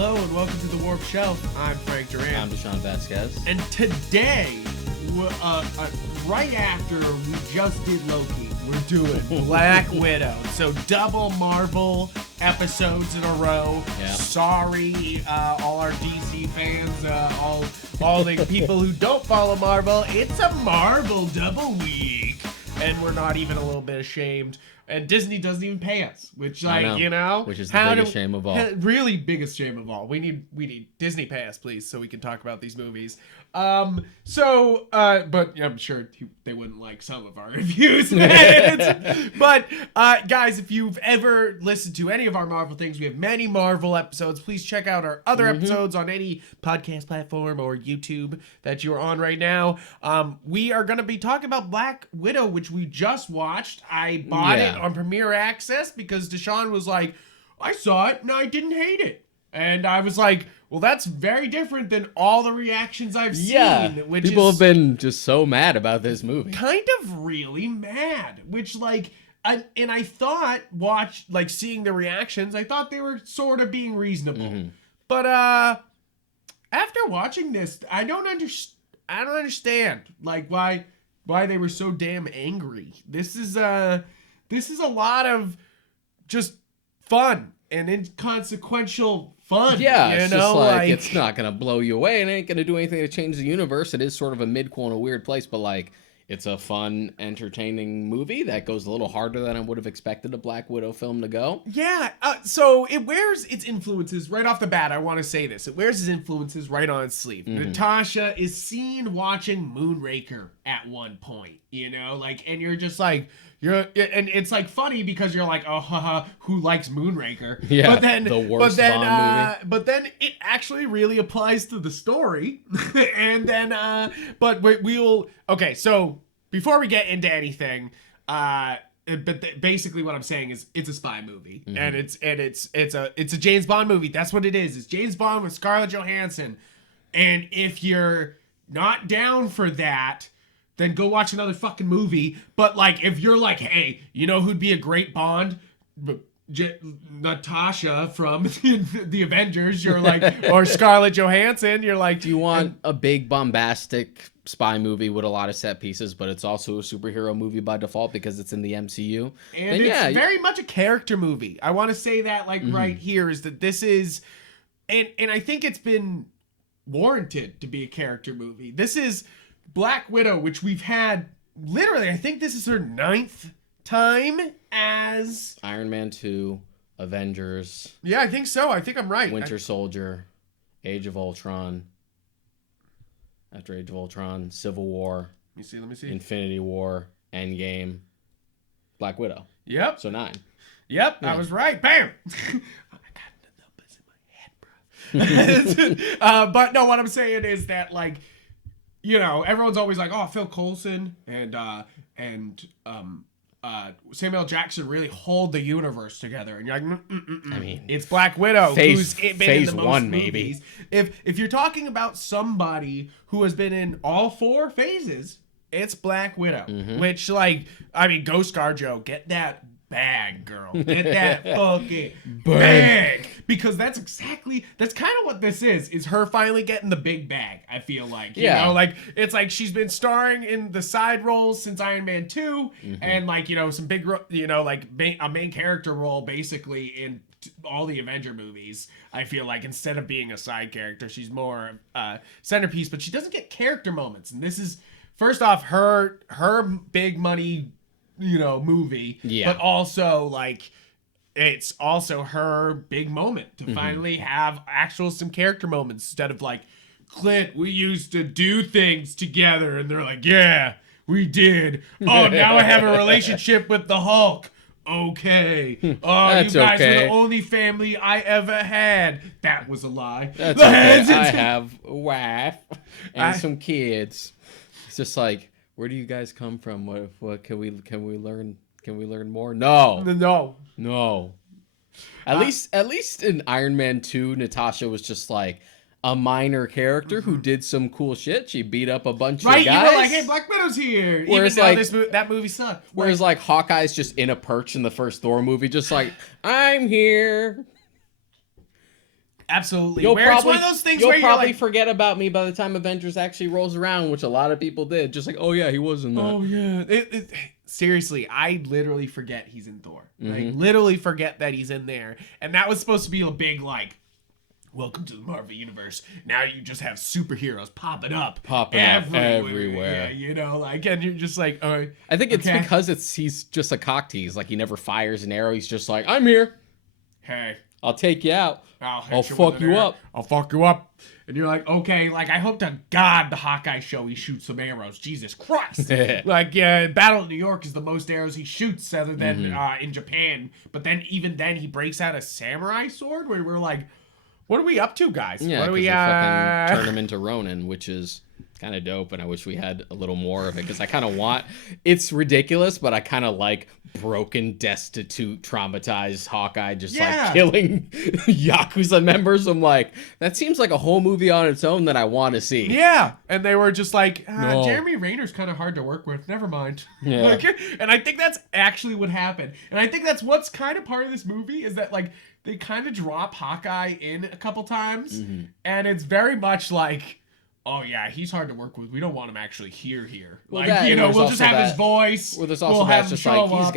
Hello and welcome to the Warp Shelf. I'm Frank Durant. I'm Deshaun Vasquez. And today, right after we just did Loki, we're doing Black Widow. So double Marvel episodes in a row. Yeah. Sorry, all our DC fans, all the people who don't follow Marvel. It's a Marvel double week. And we're not even a little bit ashamed. And Disney doesn't even pay us, which, like, which is the biggest shame of all. Really biggest shame of all. We need Disney pay us, please, so we can talk about these movies. But I'm sure they wouldn't like some of our reviews. But guys, if you've ever listened to any of our Marvel things, we have many Marvel episodes. Please check out our other episodes on any podcast platform or YouTube that you're on right now. We are going to be talking about Black Widow, which we just watched. I bought it on Premiere Access because Deshaun was like, I saw it and I didn't hate it. And I was like, well, that's very different than all the reactions I've seen. Yeah, which people have been just so mad about this movie. Kind of really mad. Which, like, I thought, seeing the reactions, I thought they were sort of being reasonable. Mm-hmm. But after watching this, I don't understand, like, why they were so damn angry. This is a lot of just fun and inconsequential fun. Yeah, it's just like it's not gonna blow you away. It ain't gonna do anything to change the universe. It is sort of a midquel in a weird place, but like it's a fun, entertaining movie that goes a little harder than I would have expected a Black Widow film to go. Yeah, so it wears its influences right off the bat. I want to say this: it wears its influences right on its sleeve. Mm-hmm. Natasha is seen watching Moonraker at one point, and you're just like. And it's like funny because you're like, oh, haha, who likes Moonraker? Yeah, but then, the worst Bond movie. But then it actually really applies to the story. And then, okay, so before we get into anything, basically what I'm saying is it's a spy movie, and it's a James Bond movie. That's what it is. It's James Bond with Scarlett Johansson, and if you're not down for that, then go watch another fucking movie. But, like, if you're like, hey, you know who'd be a great Bond? Natasha from the Avengers. You're like, or Scarlett Johansson. You're like, do you want a big bombastic spy movie with a lot of set pieces, but it's also a superhero movie by default because it's in the MCU? And it's very much a character movie. I want to say that, like, right here is that this is, and I think it's been warranted to be a character movie. This is Black Widow, which we've had literally, I think this is her 9th time as Iron Man 2, Avengers. Yeah, I think so. I think I'm right. Winter Soldier, Age of Ultron. After Age of Ultron, Civil War. Let me see. Infinity War, Endgame, Black Widow. Yep. So 9. Yep, yeah. I was right. Bam! I got the numbers in my head, bro. But no, what I'm saying is that, like, everyone's always like, oh, Phil Coulson and Samuel L. Jackson really hold the universe together. And you're like, I mean, it's Black Widow who's been in the most 1, movies. maybe. If you're talking about somebody who has been in all 4 phases, it's Black Widow. Mm-hmm. Which, like, I mean, go ScarJo, get that bag, girl. Get that fucking bag. Because that's kind of what this is her finally getting the big bag, I feel like. You know, like, it's like she's been starring in the side roles since Iron Man 2, and, like, some big, like, a main character role, basically, in all the Avenger movies. I feel like instead of being a side character, she's more centerpiece, but she doesn't get character moments. And this is, first off, her big money movie, but also, like, it's also her big moment to finally have some character moments instead of like, Clint, we used to do things together, and they're like, yeah, we did. Oh, now I have a relationship with the Hulk. Okay. Oh, you guys were the only family I ever had. That was a lie. That's okay. I have a wife and some kids. It's just like, where do you guys come from? What can we learn? Can we learn more? No. At least in Iron Man 2, Natasha was just like a minor character who did some cool shit. She beat up a bunch of guys. Right, you were like, hey, Black Widow's here. Whereas, even though that movie sucked. Whereas, like, Hawkeye's just in a perch in the first Thor movie, just like, I'm here. Absolutely. Where it's one of those things where you'll probably forget about me by the time Avengers actually rolls around, which a lot of people did. Just like, oh yeah, he was in that. Oh yeah. Seriously, I literally forget he's in Thor. I literally forget that he's in there. And that was supposed to be a big, like, welcome to the Marvel Universe. Now you just have superheroes popping up everywhere. Yeah, like, and you're just like, all right. I think it's because he's just a cock tease. Like, he never fires an arrow. He's just like, I'm here. Hey. I'll take you out. I'll fuck you up. I'll fuck you up. And you're like, okay, like, I hope to God the Hawkeye show he shoots some arrows. Jesus Christ. Like, Battle of New York is the most arrows he shoots other than in Japan. But then, even then, he breaks out a samurai sword where we're like, what are we up to, guys? Yeah, what do we fucking turn him into Ronin, which is kind of dope, and I wish we had a little more of it, because I kind of want... It's ridiculous, but I kind of like broken, destitute, traumatized Hawkeye just like killing Yakuza members. I'm like, that seems like a whole movie on its own that I want to see. Yeah, and they were just like, no. Jeremy Renner's kind of hard to work with. Never mind. Yeah. Like, and I think that's actually what happened. And I think that's what's kind of part of this movie is that, like, they kind of drop Hawkeye in a couple times, and it's very much like, oh yeah, he's hard to work with. We don't want him actually here. Well, like, we'll just have his voice. Well, there's also that's just like he's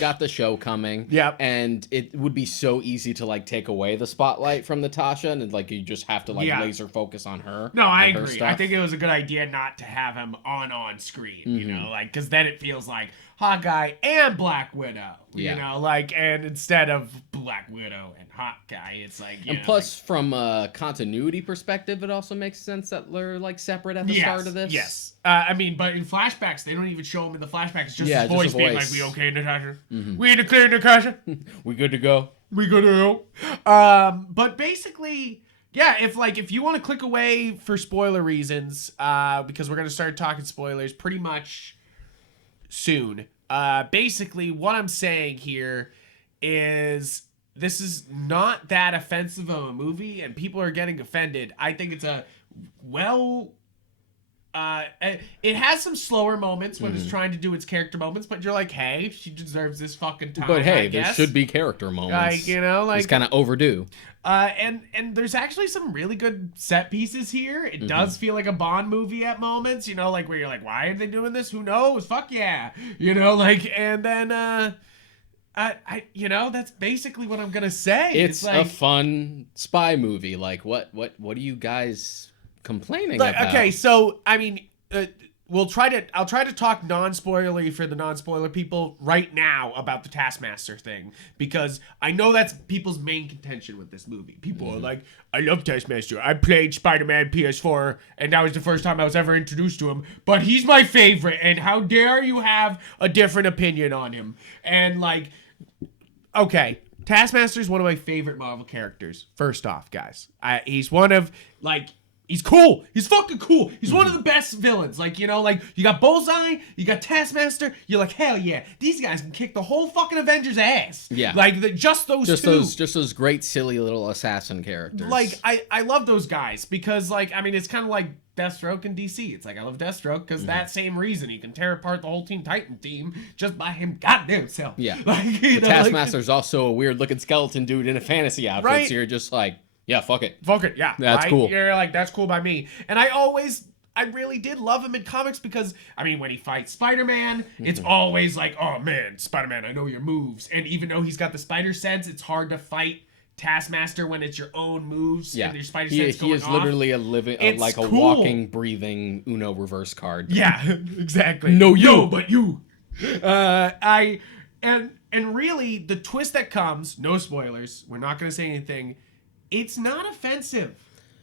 got the show coming. Yep. And it would be so easy to like take away the spotlight from Natasha, and like you just have to like laser focus on her. No, I agree. I think it was a good idea not to have him on screen. You know, like, because then it feels like Hawkeye and Black Widow. You know, like, and instead of Black Widow and Hawkeye, it's like, and plus, like, from a continuity perspective, it also makes sense that they're like separate at the start of this. Yes. I mean, but in flashbacks, they don't even show him in the flashbacks. It's just his voice being like, "We okay, Natasha? We in the clear, Natasha? We good to go? We good to go?" But basically, yeah, if you want to click away for spoiler reasons, because we're gonna start talking spoilers pretty much soon. Basically, what I'm saying here is this is not that offensive of a movie, and people are getting offended. I think it's a it has some slower moments when it's trying to do its character moments, but you're like, hey, she deserves this fucking time. But hey, there should be character moments. Like, you know, like, it's kind of overdue. And there's actually some really good set pieces here. It does feel like a Bond movie at moments, you know, like, where you're like, why are they doing this? Who knows? Fuck yeah. You know, like, and then, you know, that's basically what I'm gonna say. It's like a fun spy movie. Like, what are you guys complaining about? Okay, so, I mean, I'll try to talk non-spoilery for the non-spoiler people right now about the Taskmaster thing, because I know that's people's main contention with this movie. People are like, I love Taskmaster. I played Spider-Man PS4, and that was the first time I was ever introduced to him, but he's my favorite, and how dare you have a different opinion on him? And, like, okay, Taskmaster is one of my favorite Marvel characters, first off, guys. He's one of, like... He's cool. He's fucking cool. He's one of the best villains. Like, you know, like, you got Bullseye, you got Taskmaster. You're like, hell yeah, these guys can kick the whole fucking Avengers ass. Yeah. Like, just those two. Just those great, silly little assassin characters. Like, I love those guys because, like, I mean, it's kind of like Deathstroke in DC. It's like, I love Deathstroke because that same reason. He can tear apart the whole Teen Titan team just by him goddamn self. Yeah. Like, Taskmaster's also a weird-looking skeleton dude in a fantasy outfit, right? So you're just like... Yeah, fuck it. Fuck it, yeah. That's cool. You're like, that's cool by me. And I really did love him in comics because, I mean, when he fights Spider-Man, it's always like, oh man, Spider-Man, I know your moves. And even though he's got the spider sense, it's hard to fight Taskmaster when it's your own moves and your spider sense going off. He is literally a walking, breathing Uno reverse card. Yeah, exactly. No, but you. And really, the twist that comes, no spoilers, we're not going to say anything, it's not offensive.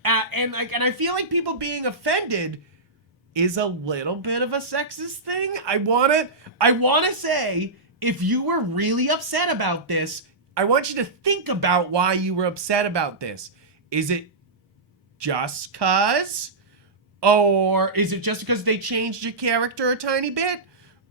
And I feel like people being offended is a little bit of a sexist thing. I want to say, if you were really upset about this, I want you to think about why you were upset about this. Is it just cause? Or is it just because they changed your character a tiny bit?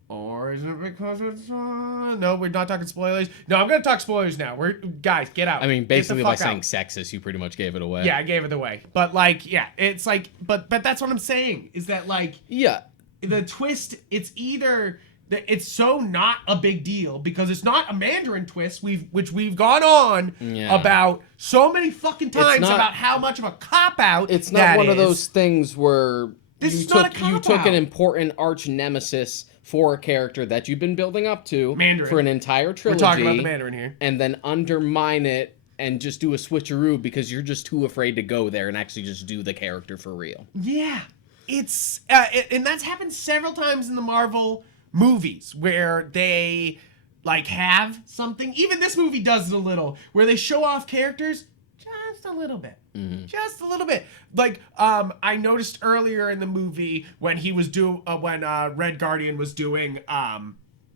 Or is it because it's... No, we're not talking spoilers. No, I'm going to talk spoilers now. Guys, get out. I mean, basically by saying sexist, you pretty much gave it away. Yeah, I gave it away. But, like, yeah, it's like... But that's what I'm saying, is that, like... Yeah. The twist, it's either it's so not a big deal because it's not a Mandarin twist, which we've gone on about so many fucking times about how much of a cop-out it's not one of those things where you took an important arch nemesis for a character that you've been building up to for an entire trilogy. We're talking about the Mandarin here. And then undermine it and just do a switcheroo because you're just too afraid to go there and actually just do the character for real. Yeah. It's and that's happened several times in the Marvel movies where they like have something. Even this movie does it a little, where they show off characters just a little bit. Just a little bit. Like I noticed earlier in the movie when he was when Red Guardian was doing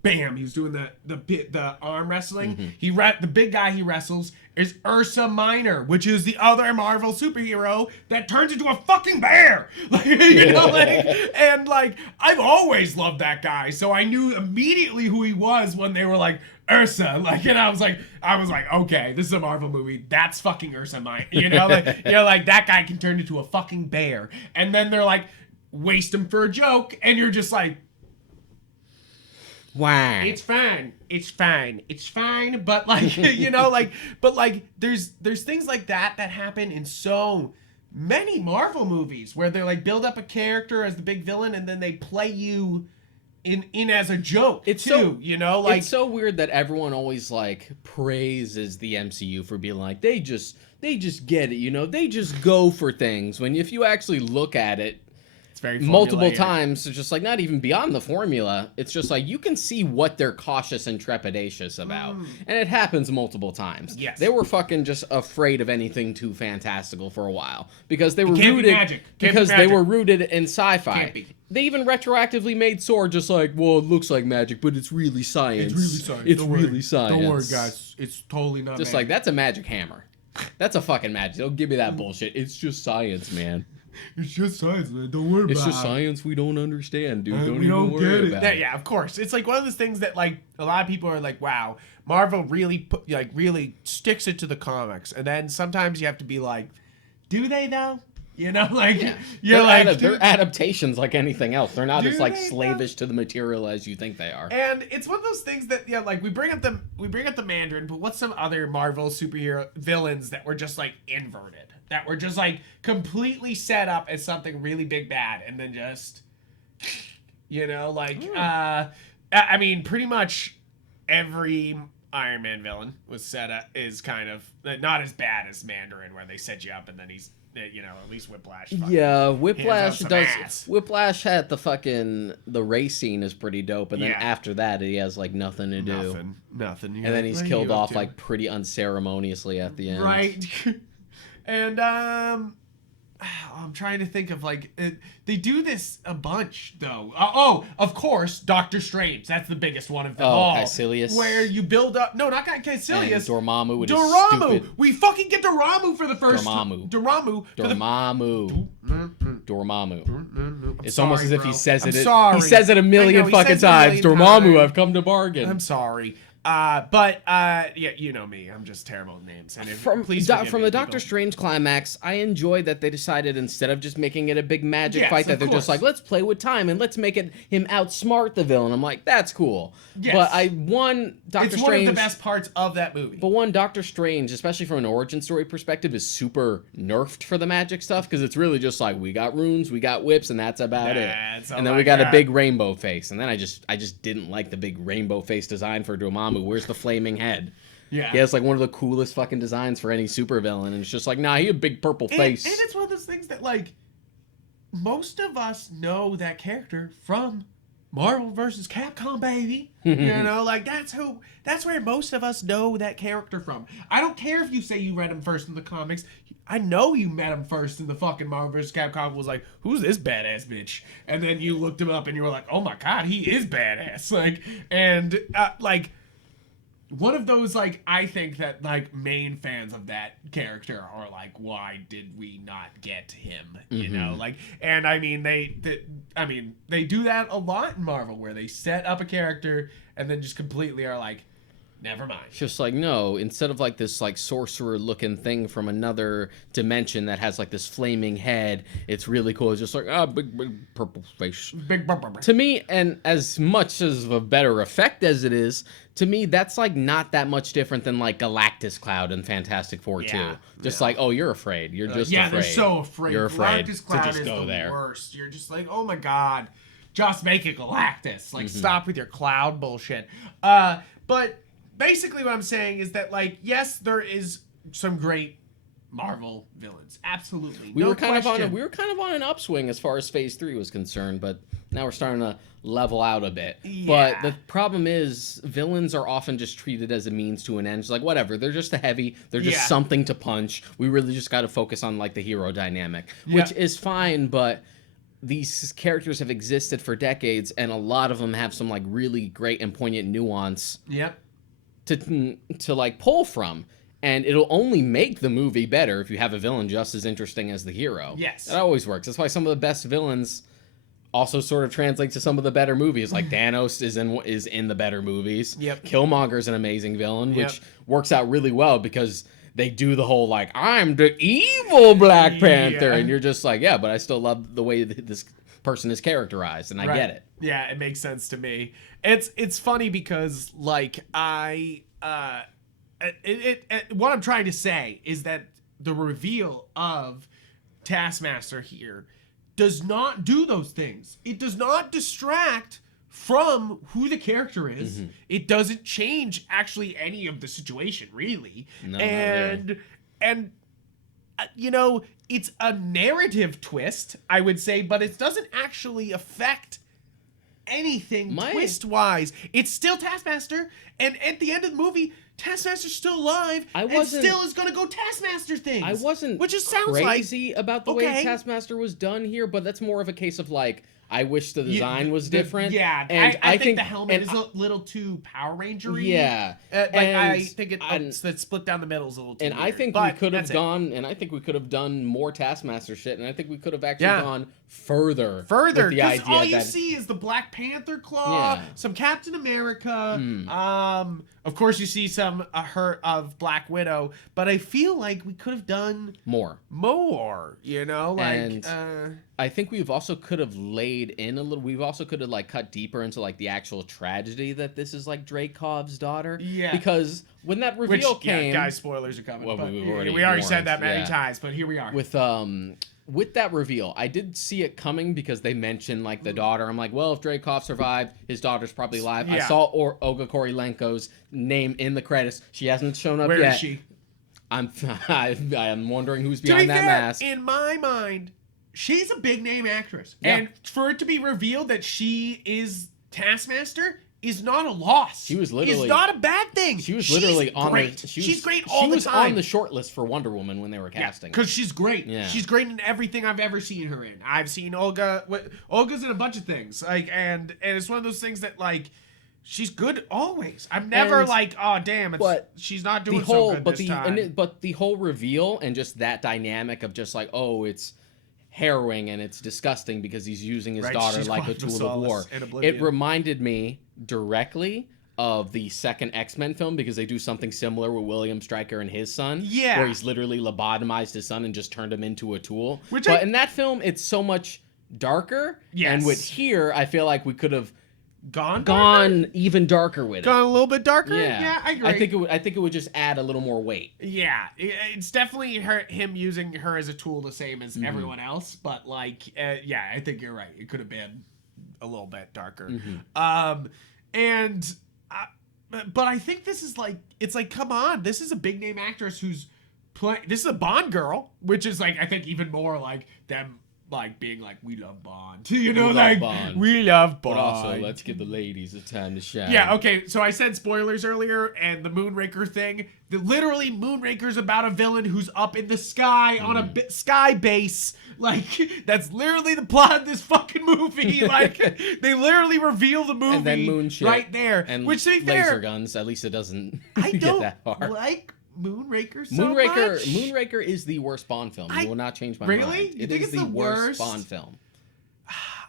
he was doing the arm wrestling. The big guy he wrestles is Ursa Minor, which is the other Marvel superhero that turns into a fucking bear. Like, you know, and I've always loved that guy, so I knew immediately who he was when they were like Ursa. And I was like, okay, this is a Marvel movie. That's fucking Ursa Minor. You know, that guy can turn into a fucking bear, and then they're like, waste him for a joke, and you're just like, wow, it's fine, but there's things like that happen in so many Marvel movies where they're like build up a character as the big villain and then they play you in as a joke. It's so weird that everyone always like praises the MCU for being like they just get it, you know, they just go for things, when if you actually look at it very multiple times, it's just like not even beyond the formula. It's just like you can see what they're cautious and trepidatious about, and it happens multiple times. Yes, they were fucking just afraid of anything too fantastical for a while because they were rooted in sci-fi. They even retroactively made Sword just like, well, it looks like magic, but it's really science. It's really science. Don't worry, guys. It's totally not just magic. Like, that's a magic hammer. That's a fucking magic. Don't give me that bullshit. It's just science, man. It's just science, man. Don't worry about it. It's just science we don't understand, dude. Don't even worry about it. Yeah, of course. It's like one of those things that like a lot of people are like, wow, Marvel really really sticks it to the comics. And then sometimes you have to be like, do they though? You know, like they're adaptations like anything else. They're not as like slavish to the material as you think they are. And it's one of those things that like we bring up the Mandarin, but what's some other Marvel superhero villains that were just like inverted? That were just like completely set up as something really big bad and then just I mean pretty much every Iron Man villain was set up is kind of not as bad as Mandarin where they set you up and then he's at least Whiplash. Yeah, Whiplash does. Whiplash had the race scene is pretty dope, and then after that he has like nothing to do. Nothing. And then he's killed off like pretty unceremoniously at the end. Right. And I'm trying to think of they do this a bunch though. Of course, Doctor Strange. That's the biggest one of them all. Caecilius. Where you build up. No, not Caecilius. And Dormammu. Dormammu. We fucking get Dormammu for the first. Dormammu. It's sorry, almost as if bro. he says it. Sorry. He says it a million fucking times. Dormammu, I've come to bargain. I'm sorry. Yeah, you know me. I'm just terrible with names. And from the Doctor Strange climax, I enjoyed that they decided instead of just making it a big magic fight, that they're just like, let's play with time and let's make him outsmart the villain. I'm like, that's cool. Yes. But Doctor Strange. It's one of the best parts of that movie. But Doctor Strange, especially from an origin story perspective, is super nerfed for the magic stuff because it's really just like we got runes, we got whips, and that's about it. And then we got a big rainbow face, and then I just didn't like the big rainbow face design for Dormammu. Where's the flaming head? Yeah. He has like one of the coolest fucking designs for any supervillain, and it's just like, nah, he had a big purple face. And it's one of those things that like most of us know that character from Marvel vs. Capcom, baby. You know, like that's where most of us know that character from. I don't care if you say you read him first in the comics. I know you met him first in the fucking Marvel vs. Capcom. Was like, who's this badass bitch? And then you looked him up and you were like, oh my god, he is badass. One of those, I think that, main fans of that character are like, why did we not get him? You know? And I mean, they do that a lot in Marvel, where they set up a character and then just completely are like, Never mind. It's just like, no, instead of like this like sorcerer looking thing from another dimension that has like this flaming head, it's really cool. It's just like, big purple face. To me, and as much as of a better effect as it is, to me, that's like not that much different than like Galactus Cloud in Fantastic Four 2. Just like, oh, you're afraid. You're just afraid. They're so afraid. You're afraid Galactus Cloud to just is go the there. worst. You're just like, oh my god, just make it Galactus. Like, stop with your cloud bullshit. But basically what I'm saying is that, like, yes, there is some great Marvel villains. Absolutely. We were kind of on an upswing as far as Phase 3 was concerned, but now we're starting to level out a bit. Yeah. But the problem is villains are often just treated as a means to an end. It's like, whatever, they're just a heavy, they're just something to punch. We really just got to focus on like the hero dynamic, which is fine, but these characters have existed for decades, and a lot of them have some like really great and poignant nuance. Yep. To like pull from, and it'll only make the movie better if you have a villain just as interesting as the hero. Yes, that always works. That's why some of the best villains also sort of translate to some of the better movies. Like Thanos is in the better movies. Yep. Killmonger's an amazing villain, which works out really well because they do the whole like, I'm the evil Black Panther, and you're just like, yeah, but I still love the way this person is characterized, and I get it. Yeah, it makes sense to me. It's funny because like what I'm trying to say is that the reveal of Taskmaster here does not do those things. It does not distract from who the character is. It doesn't change actually any of the situation really. No, and you know, it's a narrative twist, I would say, but it doesn't actually affect anything twist-wise. It's still Taskmaster, and at the end of the movie, Taskmaster's still alive and still is going to go Taskmaster things. I wasn't crazy about the way Taskmaster was done here, but that's more of a case of like, I wish the design was different. And I think the helmet is a little too Power Ranger-y. Yeah. I think that split down the middle is a little too weird. I think we could have gone, and I think we could have done more Taskmaster shit, and I think we could have actually gone further. Because all you see is the Black Panther claw, some Captain America, of course you see some of Black Widow, but I feel like we could have done more, you know, like, and I think we've also could have laid in a little. We've also could have like cut deeper into like the actual tragedy that this is like Dreykov's daughter. Yeah. Because when that reveal came, guys, spoilers are coming. Well, we already said that many times, but here we are. With that reveal, I did see it coming because they mentioned like the daughter. I'm like, well, if Dreykov survived, his daughter's probably alive. I saw Olga Kurilenko's name in the credits. She hasn't shown up yet. Where is she? I'm wondering who's behind that mask. In my mind, she's a big name actress, and for it to be revealed that she is Taskmaster is not a loss. She was literally. It's not a bad thing. She was literally on great. She's great all the time. She was on the short list for Wonder Woman when they were casting. Because she's great. Yeah. She's great in everything I've ever seen her in. I've seen Olga. Olga's in a bunch of things. Like, and it's one of those things that like. She's good always. I'm never like, oh damn, she's not doing so good this time. But the whole reveal and just that dynamic of just like, oh, it's harrowing and it's disgusting because he's using his daughter like a tool of war. It reminded me directly of the second X-Men film because they do something similar with William Stryker and his son. Yeah. Where he's literally lobotomized his son and just turned him into a tool. But in that film, it's so much darker. Yes. And with here, I feel like we could have gone even darker with it. Gone a little bit darker? Yeah, I agree. I think it would just add a little more weight. Yeah, it's definitely him using her as a tool the same as everyone else, but like, I think you're right. It could have been a little bit darker. But I think this is like, it's like, come on, this is a big name actress who's playing. This is a Bond girl, which is like, I think even more like them. Like being like, we love Bond, you know, we love Bond. But also, let's give the ladies a time to shine. Yeah, okay. So I said spoilers earlier, and the Moonraker thing. Literally, Moonraker's about a villain who's up in the sky on a sky base. Like that's literally the plot of this fucking movie. Like they literally reveal the movie and then moon shit right there. And which to be laser fair, guns. At least it doesn't I get don't that far. Like Moonraker so much? Moonraker is the worst Bond film. You will not change my mind. Really? You think it's the worst Bond film.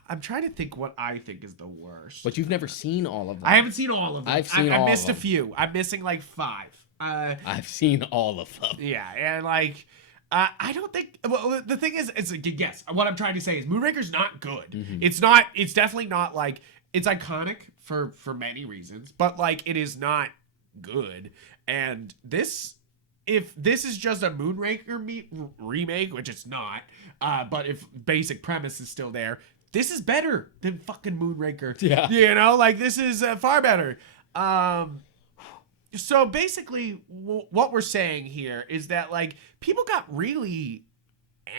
I'm trying to think what I think is the worst. But you've never seen all of them. I haven't seen all of them. I've seen all of them. I missed a few. I'm missing like 5. I've seen all of them. Yeah, and like, I don't think. Well, the thing is, it's like, yes. What I'm trying to say is, Moonraker's not good. Mm-hmm. It's not. It's definitely not like. It's iconic for many reasons, but like, it is not good. And this, if this is just a Moonraker remake, which it's not, but if basic premise is still there, this is better than fucking Moonraker. Yeah, you know, like this is far better. So basically, what we're saying here is that like people got really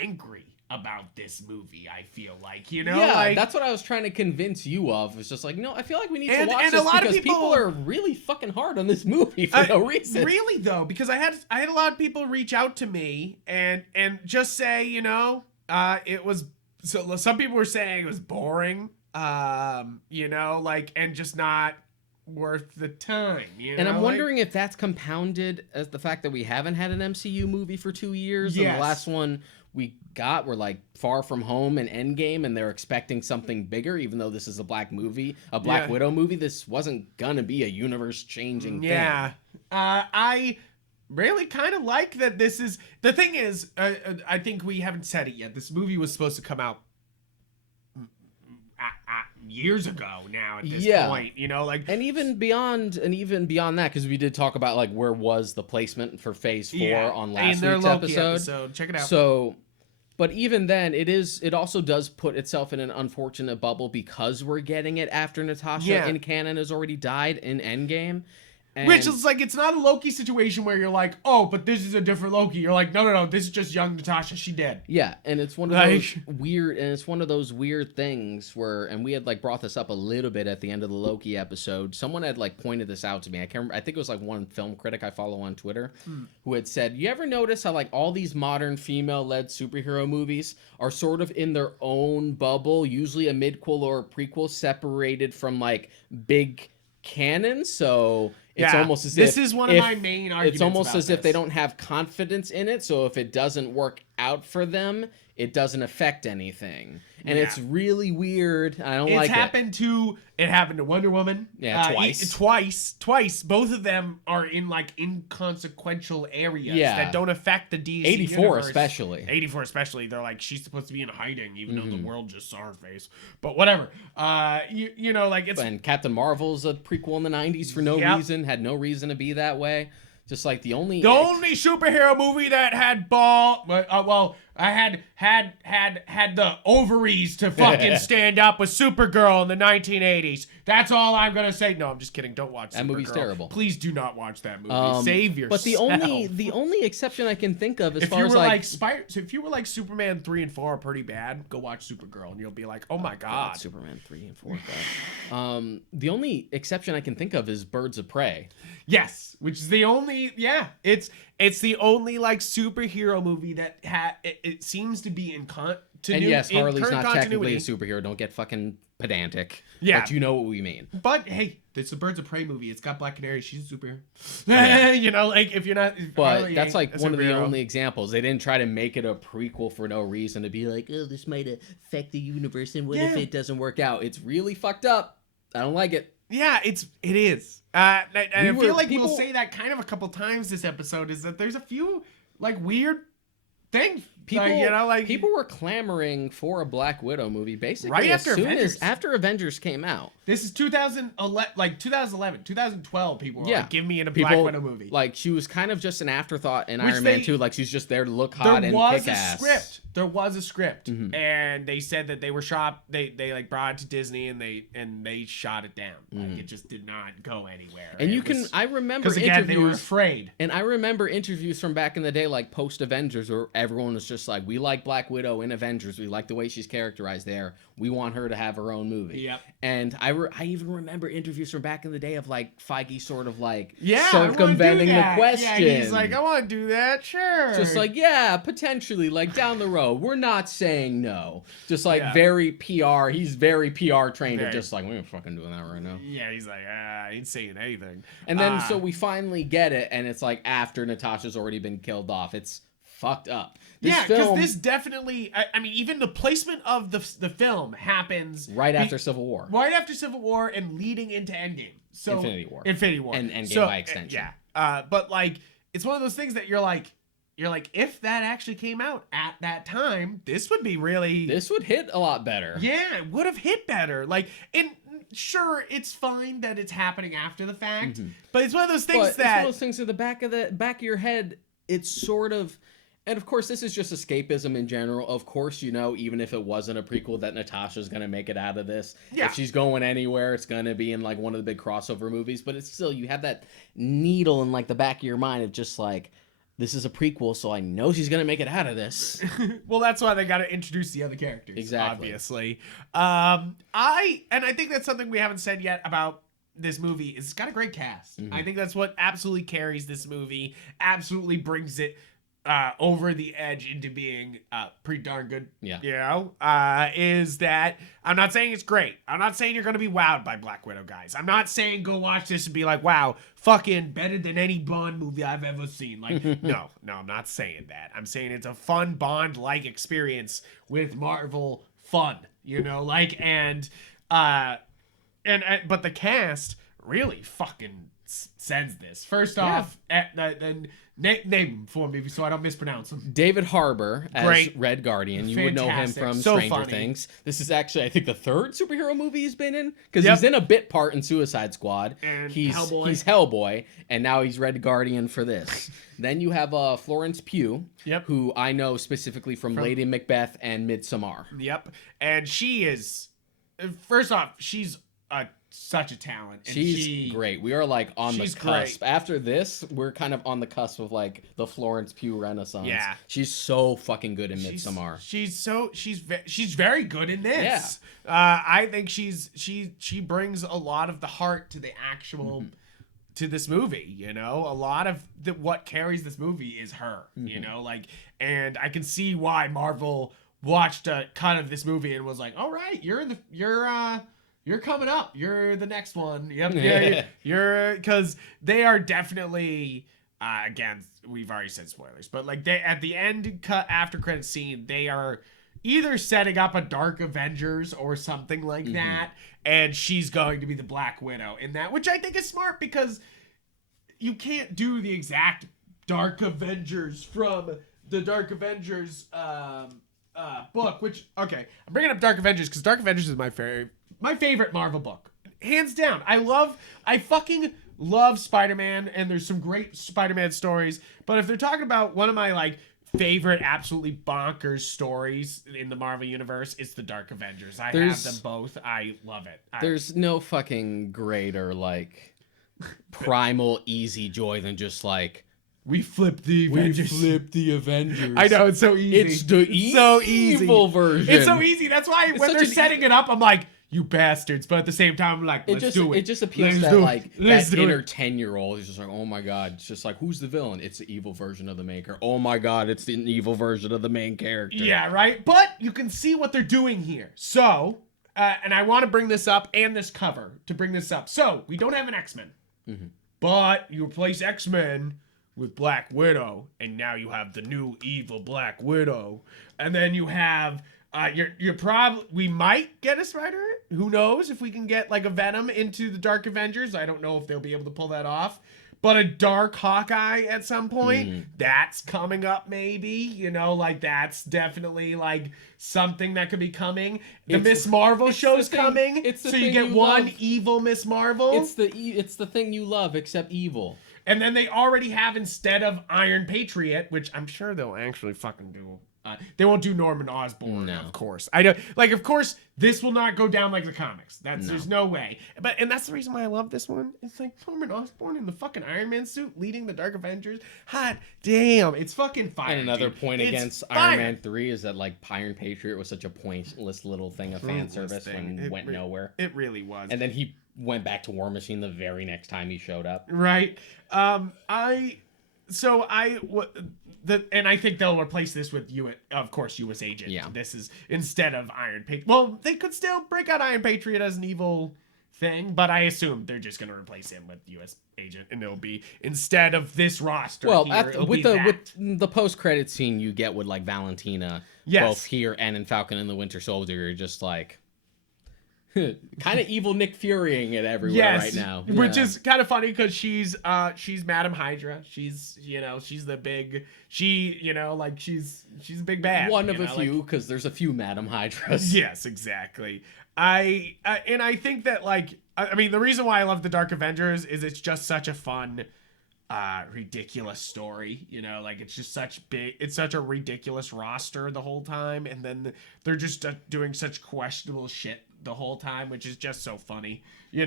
angry about this movie. I feel like, you know, yeah, like, that's what I was trying to convince you of. It's just like, no, I feel like we need to watch and this a lot because of people are really fucking hard on this movie for no reason. Really though, because I had a lot of people reach out to me and just say, you know, it was. So some people were saying it was boring, you know, like, and just not worth the time. You and know? I'm wondering if that's compounded as the fact that we haven't had an MCU movie for 2 years. Yes. And the last one we got were like Far From Home and Endgame, and they're expecting something bigger, even though this is a Black Widow movie. This wasn't gonna be a universe-changing thing. Yeah. I really kind of like that this is... The thing is, I think we haven't said it yet. This movie was supposed to come out years ago now at this point, you know, like... And even beyond that, because we did talk about, like, where was the placement for Phase 4 on last week's episode. Check it out. So... But even then, it also does put itself in an unfortunate bubble because we're getting it after Natasha in canon has already died in Endgame. And which is like, it's not a Loki situation where you're like, oh, but this is a different Loki. You're like, no, this is just young Natasha. She dead. Yeah, and it's one of those weird things where, and we had like brought this up a little bit at the end of the Loki episode. Someone had like pointed this out to me. I can't remember. I think it was like one film critic I follow on Twitter who had said, you ever notice how like all these modern female-led superhero movies are sort of in their own bubble, usually a midquel or a prequel separated from like big canon? So it's almost as if this is one of my main arguments. It's almost as if they don't have confidence in it. So if it doesn't work out for them, it doesn't affect anything. And it's really weird. I don't like it. It happened to Wonder Woman. Yeah, twice. Both of them are in like inconsequential areas that don't affect the DC 84 universe. 84 especially. They're like, she's supposed to be in hiding, even though the world just saw her face. But whatever. You know, like it's... And Captain Marvel's a prequel in the 90s for no reason. Had no reason to be that way. Just like the only superhero movie that had I had the ovaries to fucking stand up with Supergirl in the 1980s. That's all I'm gonna say. No, I'm just kidding. Don't watch that Supergirl. Movie's terrible. Please do not watch that movie. Save yourself. But the only exception I can think of, if you were like Superman 3 and 4 are pretty bad, go watch Supergirl and you'll be like, oh my god. Superman 3 and 4. The only exception I can think of is Birds of Prey. Yes, which is the only it's the only like superhero movie that it seems to be in continuity. And yes, Harley's not technically a superhero. Don't get fucking pedantic. Yeah, but you know what we mean. But hey, it's a Birds of Prey movie. It's got Black Canary. She's a superhero. You know, like if you're not. But Harley that's like one of the only examples. They didn't try to make it a prequel for no reason to be like, oh, this might affect the universe, and what if it doesn't work out? It's really fucked up. I don't like it. Yeah, it is. I feel like we'll say that kind of a couple times this episode, is that there's a few like weird things. People were clamoring for a Black Widow movie basically right after Avengers came out. This is 2011, 2012. People were like, give me a Black Widow movie. Like, she was kind of just an afterthought in Iron Man 2. Like, she's just there to look hot and kick ass. There was a script, and they said that they were shot. They like brought it to Disney, and they shot it down. Like, it just did not go anywhere. And I remember because again they were afraid. And I remember interviews from back in the day, like post Avengers, where everyone was just like, "We like Black Widow in Avengers. We like the way she's characterized there. We want her to have her own movie." Yep. And I even remember interviews from back in the day of like Feige sort of like circumventing the question. Yeah, he's like, I want to do that, sure. Just like, yeah, potentially, like down the road. We're not saying no. Just like very PR. He's very PR trained. Of just like, we ain't fucking doing that right now. Yeah, he's like, I ain't saying anything. And then so we finally get it, and it's like after Natasha's already been killed off. It's fucked up. Yeah, because this definitely, I mean, even the placement of the film happens right after Civil War. Right after Civil War and leading into Endgame. So Infinity War. And Endgame by extension. Yeah. But like, it's one of those things that you're like, if that actually came out at that time, this would hit a lot better. Yeah, it would have hit better. Like, and sure, it's fine that it's happening after the fact, but it's one of those things it's one of those things at the back of your head. It's sort of, and of course, this is just escapism in general. Of course, even if it wasn't a prequel, that Natasha's gonna make it out of this. Yeah. If she's going anywhere, it's gonna be in like one of the big crossover movies. But it's still, you have that needle in like the back of your mind of just like, this is a prequel, so I know she's gonna make it out of this. Well, that's why they got to introduce the other characters. Exactly. Obviously. I think that's something we haven't said yet about this movie. Is it's got a great cast. I think that's what absolutely carries this movie. Absolutely brings it over the edge into being pretty darn good. Yeah. Is that I'm not saying it's great. I'm not saying you're gonna be wowed by Black Widow, guys. I'm not saying go watch this and be like, wow, fucking better than any Bond movie I've ever seen. Like, no, I'm not saying that. I'm saying it's a fun Bond-like experience with Marvel fun. But the cast really fucking sends this. First off, name him for me so I don't mispronounce him. David Harbour as Red Guardian. You would know him from Stranger Things. This is actually, I think, the third superhero movie he's been in, because he's in a bit part in Suicide Squad. And he's Hellboy, and now he's Red Guardian for this. Then you have Florence Pugh, who I know specifically from Lady Macbeth and Midsommar. Yep, and she is, first off, she's such a talent. And she's great. We are like on the cusp. Great. After this, we're kind of on the cusp of like the Florence Pugh renaissance. Yeah, she's so fucking good in Midsommar. She's very good in this. Yeah, I think she brings a lot of the heart to the actual to this movie. A lot of what carries this movie is her. And I can see why Marvel watched a cut of this movie and was like, all right, you're coming up. You're the next one. Yep. Yeah. You're because they are definitely again, we've already said spoilers, but like they at the end cut after credit scene, they are either setting up a Dark Avengers or something like that, and she's going to be the Black Widow in that, which I think is smart because you can't do the exact Dark Avengers from the Dark Avengers book. Which I'm bringing up Dark Avengers because Dark Avengers is my favorite Marvel book. Hands down. I fucking love Spider-Man, and there's some great Spider-Man stories. But if they're talking about one of my like favorite absolutely bonkers stories in the Marvel universe, it's the Dark Avengers. I have them both. I love it. There's no fucking greater like primal easy joy than just like we flipped the Avengers. I know, it's so easy. It's the evil version. It's so easy. That's why when they're setting it up, I'm like, you bastards. But at the same time, I'm like, let's do it. It just appeals to that, like, that inner 10-year-old. He's just like, oh my God. It's just like, who's the villain? It's the evil version of the main character. Oh my God, it's the evil version of the main character. Yeah, right? But you can see what they're doing here. So, and I want to bring this up and this cover to bring this up. So, we don't have an X-Men. But you replace X-Men with Black Widow, and now you have the new evil Black Widow. And then you have... you're probably we might get a Spider. Who knows if we can get like a Venom into the Dark Avengers? I don't know if they'll be able to pull that off. But a dark Hawkeye at some point, that's coming up maybe. Like that's definitely like something that could be coming. The Miss Marvel show's coming. So you get one evil Miss Marvel. It's the thing you love except evil. And then they already have, instead of Iron Patriot, which I'm sure they'll actually fucking do. They won't do Norman Osborn, of course. I know, like, of course, this will not go down like the comics. There's no way. And that's the reason why I love this one. It's like Norman Osborn in the fucking Iron Man suit leading the Dark Avengers. Hot damn, it's fucking fire. And another point against Iron Man 3 is that like Iron Patriot was such a pointless little thing of fan service and went nowhere. It really was. And then he went back to War Machine the very next time he showed up. Right. And I think they'll replace this with US Agent. Yeah. This is instead of Iron Patriot. Well, they could still break out Iron Patriot as an evil thing, but I assume they're just going to replace him with U.S. agent, and it'll be instead of this roster. Well, here, with the post-credit scene you get with like Valentina, both here and in Falcon and the Winter Soldier, you're just like kind of evil Nick Furying it everywhere right now, which is kind of funny because she's Madam Hydra. She's the big she's a big bad. One of a few, because there's a few Madam Hydras. Yes, exactly. I think that the reason why I love the Dark Avengers is it's just such a fun, ridiculous story. It's just it's such a ridiculous roster the whole time, and then they're just doing such questionable shit the whole time, which is just so funny. You're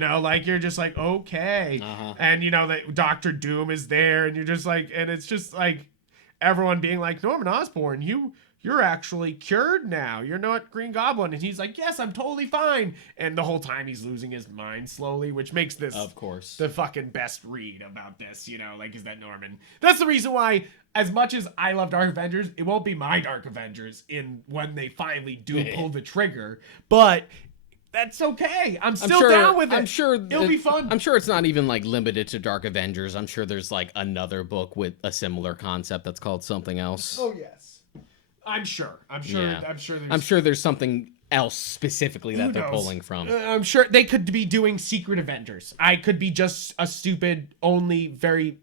just like, okay, and that Doctor Doom is there, and you're just like, and it's just like everyone being like, Norman Osborn, you're actually cured now. You're not Green Goblin. And he's like, yes, I'm totally fine. And the whole time he's losing his mind slowly, which makes this, of course, the fucking best read about this, is that Norman. That's the reason why, as much as I love Dark Avengers, it won't be my Dark Avengers when they finally do pull the trigger. But that's okay. I'm still down with it. I'm sure it'll be fun. I'm sure it's not even limited to Dark Avengers. I'm sure there's another book with a similar concept that's called something else. Oh, yes. I'm sure there's something else specifically that they're pulling from. I'm sure they could be doing Secret Avengers. I could be just a stupid, only very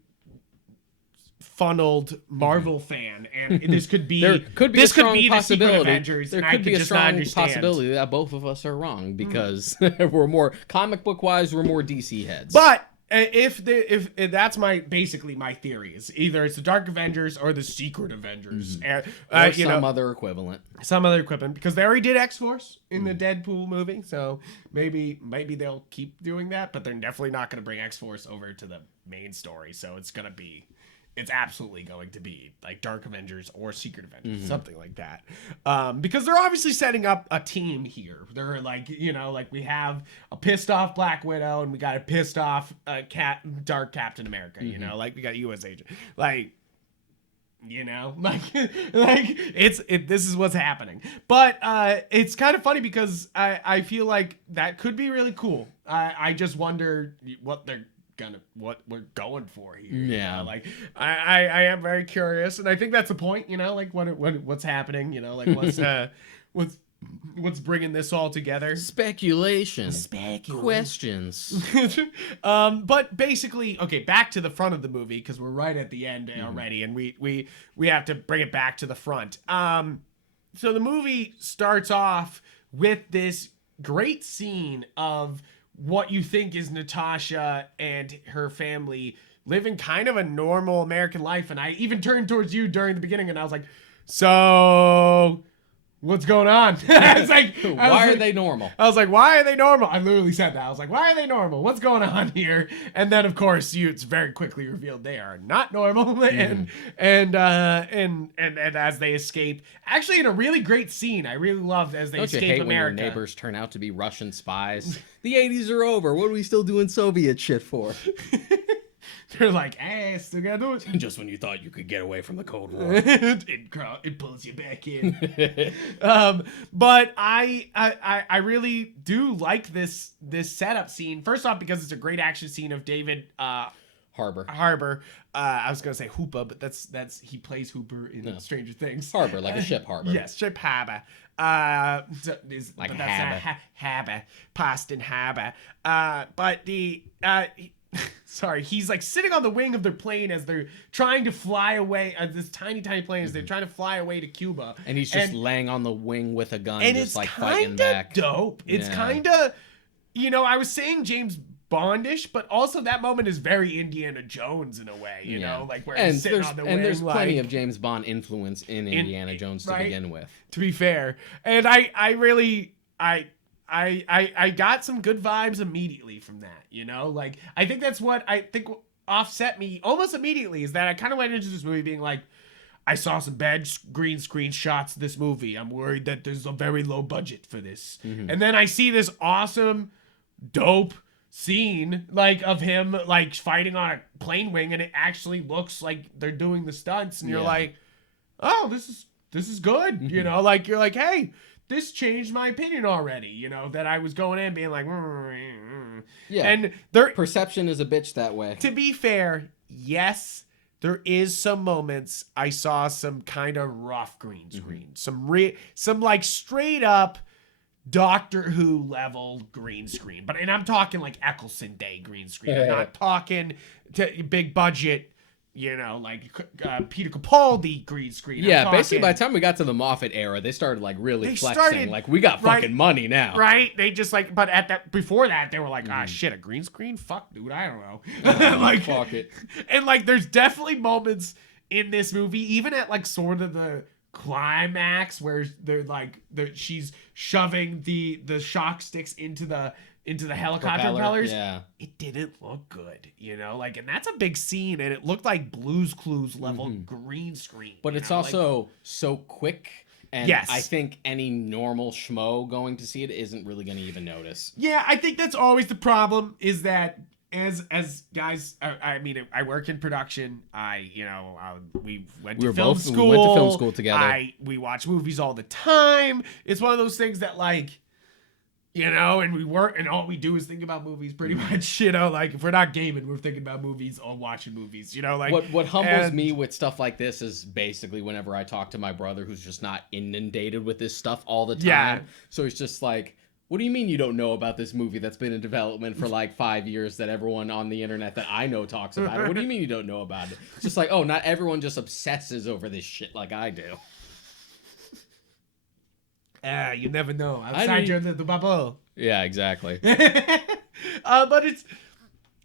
funneled Marvel fan, and this could be there could be a strong possibility. There could be a strong possibility that both of us are wrong because we're more comic book wise, we're more DC heads. But if that's my theory is either it's the Dark Avengers or the Secret Avengers, or some other equivalent, because they already did X-Force in the Deadpool movie, so maybe they'll keep doing that, but they're definitely not going to bring X-Force over to the main story, so it's absolutely going to be like Dark Avengers or Secret Avengers, something like that. Because they're obviously setting up a team here. They're we have a pissed off Black Widow and we got a pissed off Dark Captain America, we got US agent. This is what's happening. But it's kind of funny because I feel like that could be really cool. I just wonder what we're going for here. Yeah. I am very curious, and I think that's the point, what's happening, what's bringing this all together. Speculation. Questions. But basically, okay, back to the front of the movie, because we're right at the end already, and we have to bring it back to the front. So the movie starts off with this great scene of what you think is Natasha and her family living kind of a normal American life. And I even turned towards you during the beginning and I was like, so what's going on? Why are they normal? I was like, why are they normal? I literally said that. I was like, why are they normal? What's going on here? And then of course it's very quickly revealed they are not normal. And as they escape, actually in a really great scene, I really loved as they escape America. When your neighbors turn out to be Russian spies. The 80s are over. What are we still doing Soviet shit for? They're like, still gotta do it. Just when you thought you could get away from the Cold War. it pulls you back in. But I really do like this setup scene. First off, because it's a great action scene of David Harbour. I was gonna say Hoopa, but that's he plays Hooper in Stranger Things. Harbour, like a ship harbor. Yes, ship harbor. Like Harbour, past in Harbour. But the sorry, he's sitting on the wing of their plane as they're trying to fly away. This tiny plane as they're trying to fly away to Cuba. And he's just laying on the wing with a gun, and just it's fighting back. Dope. It's kind of, I was saying James Bondish, but also that moment is very Indiana Jones in a way, where he's sitting on the wing. And there's plenty of James Bond influence in Indiana Jones to begin with. To be fair. And I really got some good vibes immediately from that, I think that's what I think offset me almost immediately is that I kind of went into this movie being like, I saw some bad green screen shots of this movie. I'm worried that there's a very low budget for this. And then I see this awesome, dope scene of him fighting on a plane wing, and it actually looks like they're doing the stunts, and you're like, oh, this is this is good. You know, like you're like, hey, this changed my opinion already. You know, that I was going in being like, yeah. And there, perception is a bitch that way. To be fair, yes, there is some moments I saw some kind of rough green screen, some like straight up Doctor Who level green screen, and I'm talking like Eccleston Day green screen. I'm not talking to big budget, you know, like Peter Capaldi green screen. Yeah, basically by the time we got to the Moffat era, they started like really flexing. Like, we got fucking money now. Right? They just like, but before that, they were like, ah, shit, a green screen? Fuck, dude, I don't know. Like, fuck it. And like, there's definitely moments in this movie, even at like sort of the climax where they're like, she's shoving the shock sticks into the helicopter propellers. Yeah, it didn't look good, you know, like, and that's a big scene, and it looked like Blue's Clues level green screen. But it's also so quick, and yes, I think any normal schmo going to see it isn't really going to even notice. Yeah, I think that's always the problem, is that as guys, I mean, I work in production. We went to film school. We went to film school together. We watch movies all the time. It's one of those things that, like, you know, and we work, and all we do is think about movies pretty much, you know, like, if we're not gaming, we're thinking about movies or watching movies, you know, like. What humbles me with stuff like this is basically whenever I talk to my brother, who's just not inundated with this stuff all the time. Yeah. So he's just like, what do you mean you don't know about this movie that's been in development for like 5 years that everyone on the internet that I know talks about it? What do you mean you don't know about it? It's just like, oh, not everyone just obsesses over this shit like I do. You never know. Outside the bubble. Yeah, exactly. But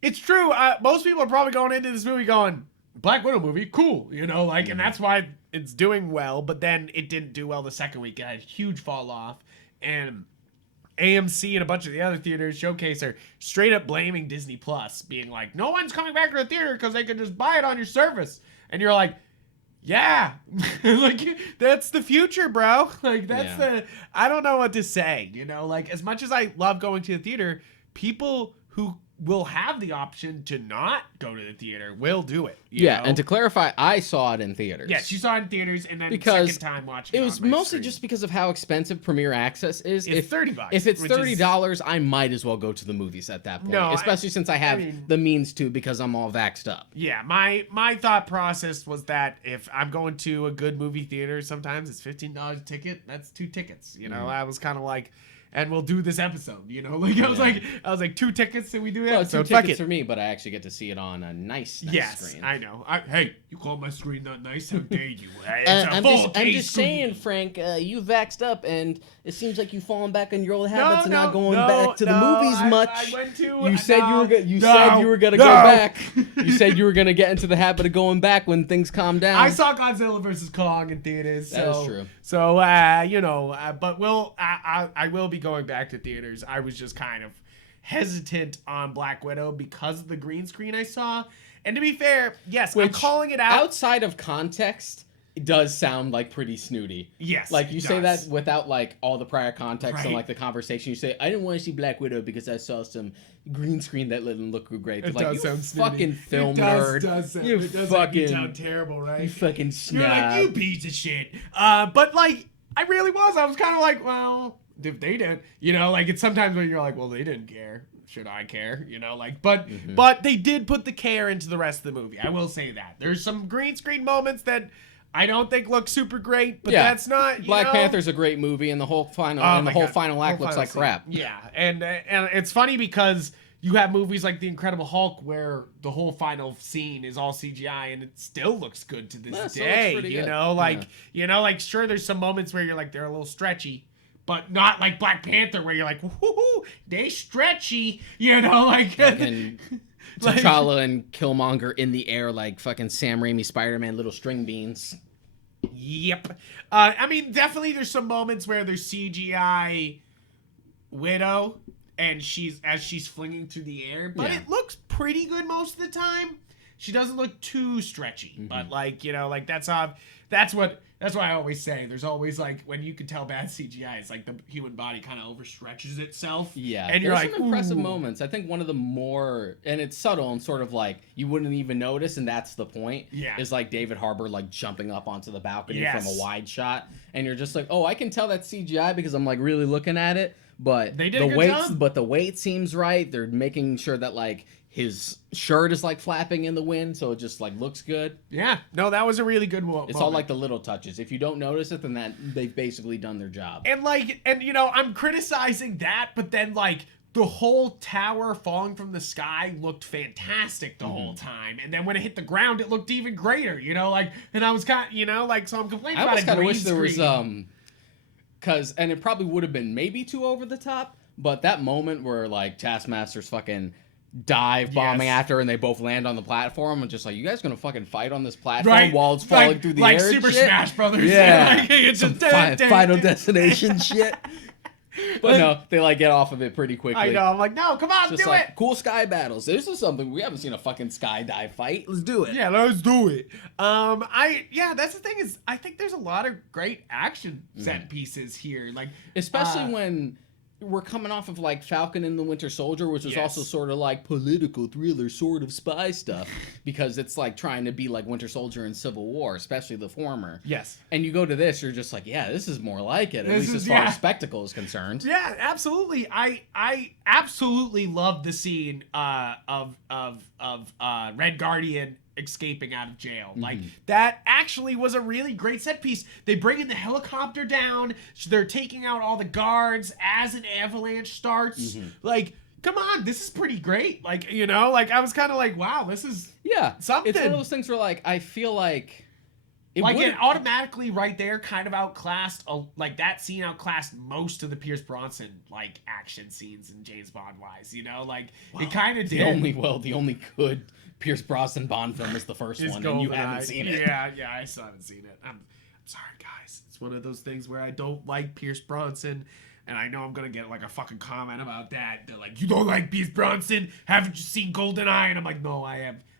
it's true. Most people are probably going into this movie going, Black Widow movie, cool, you know, like, and that's why it's doing well. But then it didn't do well the second week. It had a huge fall off, and AMC and a bunch of the other theaters, Showcase, are straight up blaming Disney Plus, being like, no one's coming back to the theater because they can just buy it on your service. And you're like, yeah, like, that's the future, bro. Like, that's I don't know what to say, you know, like, as much as I love going to the theater, people who will have the option to not go to the theater will do it. You know? And to clarify, I saw it in theaters. Yes, you saw it in theaters, and then because second time watching it was on my mostly screen. just because of how expensive Premiere Access is. It's $30. If it's $30, I might as well go to the movies at that point. No, especially since I have the means to, because I'm all vaxxed up. Yeah, my thought process was that if I'm going to a good movie theater, sometimes it's $15 a ticket. That's 2 tickets. You know, I was kind of like, and we'll do this episode, you know, like I was like 2 tickets and we do it. Well, 2 tickets for me, but I actually get to see it on a nice screen. Yes, I know. Hey, you call my screen not nice? How dare you? I'm just saying, Frank, you vaxxed up, and it seems like you've fallen back on your old habits and not going back to the movies much. I went to. You said you were gonna go back. You said you were gonna get into the habit of going back when things calm down. I saw Godzilla vs. Kong in theaters. That is true. So you know, but I will be going back to theaters. I was just kind of hesitant on Black Widow because of the green screen I saw. And to be fair, yes, I'm calling it out. Outside of context, it does sound like pretty snooty. Yes, like you say that without like all the prior context and like the conversation. You say, I didn't want to see Black Widow because I saw some green screen that didn't look great. It like, does sound snooty. Fucking film nerd. It does fucking sound terrible, right? You fucking snob. You're like, you piece of shit. But like, I really was. I was kind of like, well, if they did, you know, like, it's sometimes when you're like, well, they didn't care. Should I care? You know, like, but they did put the care into the rest of the movie. I will say that. There's some green screen moments that I don't think look super great, but that's not. Black Panther's a great movie, and the whole final final act looks like crap. Yeah, and it's funny because you have movies like The Incredible Hulk where the whole final scene is all CGI, and it still looks good to this day. You know, like sure, there's some moments where you're like they're a little stretchy. But not like Black Panther, where you're like, whoo, they stretchy, you know, like. And T'Challa and Killmonger in the air like fucking Sam Raimi Spider-Man little string beans. Yep. I mean, definitely there's some moments where there's CGI Widow, and she's flinging through the air, but it looks pretty good most of the time. She doesn't look too stretchy, but like, you know, like that's what That's why I always say there's always like when you can tell bad CGI, it's like the human body kind of overstretches itself. Yeah, and you're there's like, some impressive ooh. moments. I think one of the more, and it's subtle and sort of like you wouldn't even notice, and that's the point. Yeah. Is like David Harbour like jumping up onto the balcony Yes. from a wide shot, and you're just like, oh, I can tell that's CGI because I'm like really looking at it. But They did the a good weight, job. but the weight seems right. They're making sure that like his shirt is like flapping in the wind, so it just like looks good. Yeah, no, that was a really good one. It's all like the little touches. If you don't notice it, then that they've basically done their job. And you know, I'm criticizing that, but then like the whole tower falling from the sky looked fantastic the whole time, and then when it hit the ground, it looked even greater. You know, like, and I was kind, you know, like, so I'm complaining about it. I almost kind of wish there was because and it probably would have been maybe too over the top, but that moment where like Taskmaster's fucking dive bombing after and they both land on the platform and just like, you guys gonna fucking fight on this platform while it's falling through the air, like Super Smash Brothers. Yeah, like, it's some Final Destination shit. But no, they like get off of it pretty quickly. I know. I'm like, no, come on, just do like, it. Cool sky battles. This is something we haven't seen a fucking skydive fight. Let's do it. Yeah, let's do it. That's the thing is, I think there's a lot of great action set pieces here, like especially when we're coming off of like Falcon and the Winter Soldier, which was also sort of like political thriller, sort of spy stuff, because it's like trying to be like Winter Soldier and Civil War, especially the former. Yes. And you go to this, you're just like, yeah, this is more like it, at least as far as spectacle is concerned. Yeah, absolutely. I absolutely love the scene of Red Guardian escaping out of jail. Like, that actually was a really great set piece. They bring in the helicopter down, so they're taking out all the guards as an avalanche starts. Like, come on, this is pretty great. Like, you know, like, I was kind of like, wow, this is something. It's one of those things where like I feel like it automatically right there kind of outclassed, like that scene outclassed most of the Pierce Bronson like action scenes in James Bond wise, you know, like it kind of did. The only good Pierce Brosnan Bond film is the first one, and you haven't seen it. Yeah, I still haven't sseen it. I'm sorry, guys. It's one of those things where I don't like Pierce Bronson, and I know I'm gonna get like a fucking comment about that. They're like, you don't like Pierce Bronson? Haven't you seen GoldenEye? And I'm like, no, I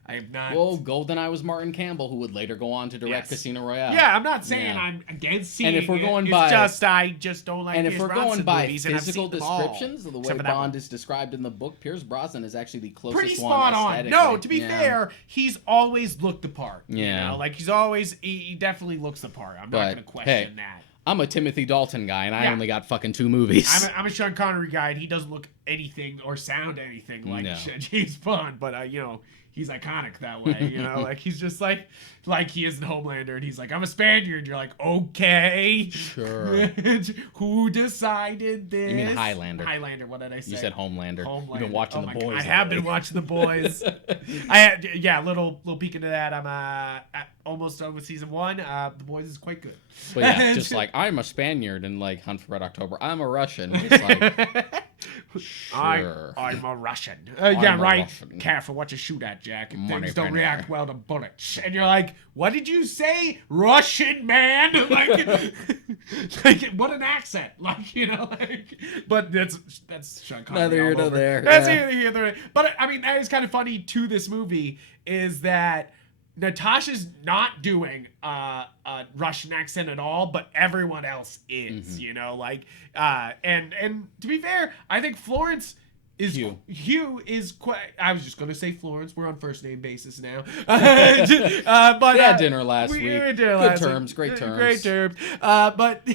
have not. Well, GoldenEye was Martin Campbell, who would later go on to direct Casino Royale. Yeah, I'm not saying I'm against seeing and if we're going it. by, I just don't like and Pierce if we're Brosnan going by movies, physical descriptions of the way Bond is described in the book, Pierce Brosnan is actually the closest pretty one. Spot on. No, to be fair, he's always looked the part. Yeah. You know? Like, he definitely looks the part. I'm not going to question that. I'm a Timothy Dalton guy, and I only got fucking 2 movies. I'm a Sean Connery guy, and he doesn't look anything or sound anything like James Bond, but, you know, he's iconic that way, you know? Like, he's just like he is in Homelander, and he's like, I'm a Spaniard. You're like, okay. Sure. Who decided this? You mean Highlander. Highlander, what did I say? You said Homelander. You've been watching The Boys. I have been watching The Boys. Little peek into that. I'm almost done with season 1. The Boys is quite good. But yeah, just like, I'm a Spaniard in like Hunt for Red October. I'm a Russian. It's like, sure. I'm a Russian. Russian. Careful what you shoot at, Jack. Things don't react well to bullets. And you're like, what did you say? Russian, man? Like what an accent. Like, you know, like, but that's Sean Connery. Neither here nor there. That's either here nor there. But I mean, that is kind of funny to this movie is that Natasha's not doing a Russian accent at all, but everyone else is, you know, like, and to be fair, I think Florence is Hugh is quite. I was just gonna say Florence. We're on first name basis now. But we had dinner last week. Great terms. Great terms. But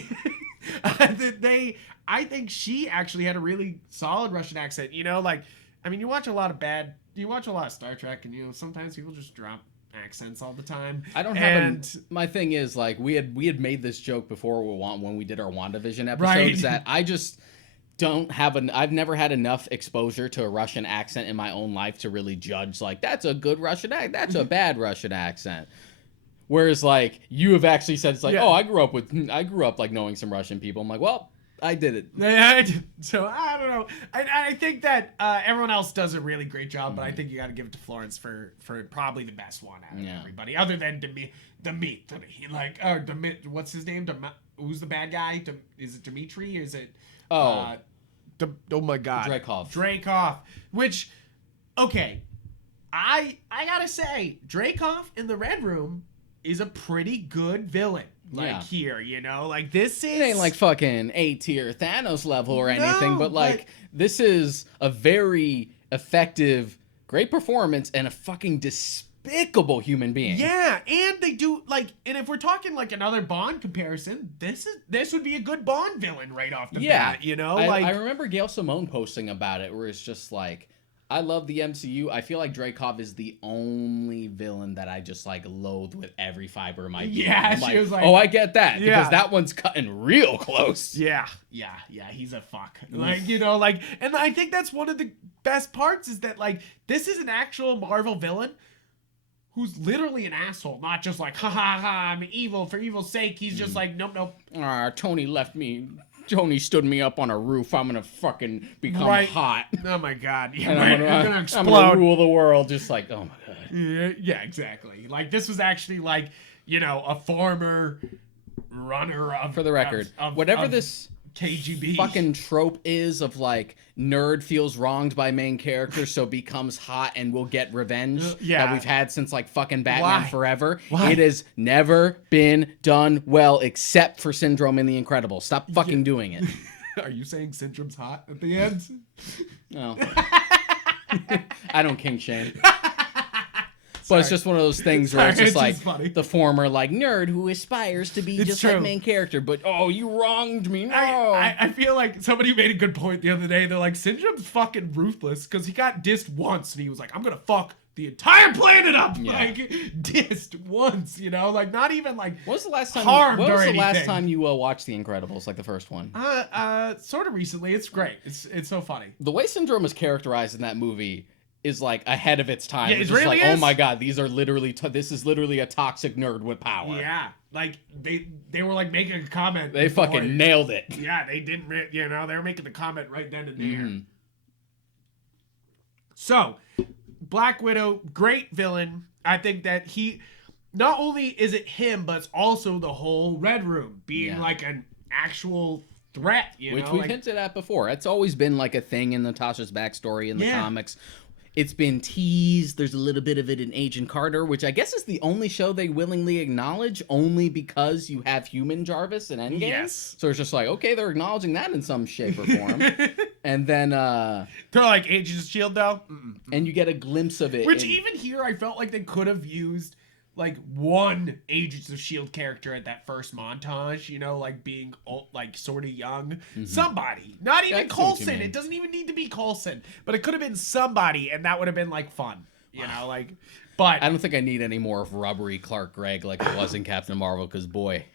I think she actually had a really solid Russian accent. You know, like, I mean, you watch a lot of Star Trek, and you know, sometimes people just drop accents all the time. I don't have my thing is like we had made this joke before when we did our WandaVision episodes that I just don't have I've never had enough exposure to a Russian accent in my own life to really judge like that's a good Russian accent, that's a bad Russian accent. Whereas like you have actually said it's like I grew up like knowing some Russian people. I'm like, well, I did it. So I don't know. I think that everyone else does a really great job, but I think you got to give it to Florence for probably the best one out of everybody, other than Dimitri. Like, what's his name? Who's the bad guy? Is it Dimitri? Is it? Oh my God, Dreykov. Which, okay, I gotta say, Dreykov in the Red Room is a pretty good villain. here, you know? Like, this is... It ain't like fucking A-tier Thanos level or anything, but like, this is a very effective, great performance and a fucking despicable human being. Yeah, and they do, like, and if we're talking, like, another Bond comparison, this would be a good Bond villain right off the bat, you know? I remember Gail Simone posting about it, where it's just like, I love the MCU. I feel like Dreykov is the only villain that I just, like, loathe with every fiber of my being. Yeah, she was like... Oh, I get that, because that one's cutting real close. Yeah, he's a fuck. Like, you know, like, and I think that's one of the best parts is that, like, this is an actual Marvel villain who's literally an asshole, not just like, ha ha ha, I'm evil for evil's sake. He's just like, nope. Tony left me. Tony stood me up on a roof. I'm gonna fucking become hot. Oh my god. Yeah, and I'm gonna explode. I'm gonna rule the world. Just like, oh my god. Yeah, exactly. Like, this was actually like, you know, a former runner of... For the record, whatever this KGB fucking trope is of like nerd feels wronged by main character so becomes hot and will get revenge that we've had since like fucking Batman Forever. It has never been done well except for Syndrome in The Incredibles. Stop fucking doing it. Are you saying Syndrome's hot at the end? No. I don't kink shame. But it's just one of those things where it's just like the former like nerd who aspires to be just like main character, but you wronged me. No, I feel like somebody made a good point the other day. They're like, Syndrome's fucking ruthless because he got dissed once and he was like, I'm gonna fuck the entire planet up. Like, dissed once, you know, like not even like What was the last time you watched The Incredibles, like the first one? Sort of recently. It's great. It's so funny. The way Syndrome is characterized in that movie is like ahead of its time. Yeah, it's it really like, is. Oh my god, these are literally this is literally a toxic nerd with power. Yeah, like they were like making a comment. They fucking nailed it. Yeah, they didn't. You know, they were making the comment right then and there. So, Black Widow, great villain. I think that he, not only is it him, but it's also the whole Red Room being like an actual threat, which we've hinted at before. It's always been like a thing in Natasha's backstory in the comics. It's been teased. There's a little bit of it in Agent Carter, which I guess is the only show they willingly acknowledge, only because you have human Jarvis in Endgame. Yes. So it's just like, okay, they're acknowledging that in some shape or form. And then they're like Agents of S.H.I.E.L.D. though. And you get a glimpse of it. Which even here I felt like they could have used like one Agents of S.H.I.E.L.D. character at that first montage, you know, like being like sort of young. Somebody. Not even Coulson. It doesn't even need to be Coulson. But it could have been somebody, and that would have been like fun. You know, like, but I don't think I need any more of rubbery Clark Gregg like it was in Captain Marvel, because boy.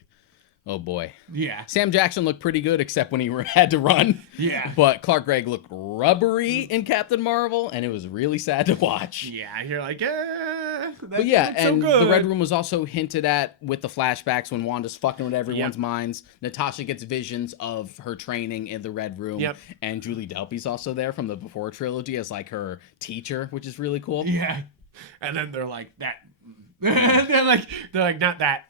Oh boy. Yeah. Sam Jackson looked pretty good except when he had to run. Yeah. But Clark Gregg looked rubbery in Captain Marvel, and it was really sad to watch. Yeah, you're like, but yeah, and so the Red Room was also hinted at with the flashbacks when Wanda's fucking with everyone's minds. Natasha gets visions of her training in the Red Room. Yep. And Julie Delpy's also there from the Before trilogy as like her teacher, which is really cool. Yeah. And then they're like, they're like not that,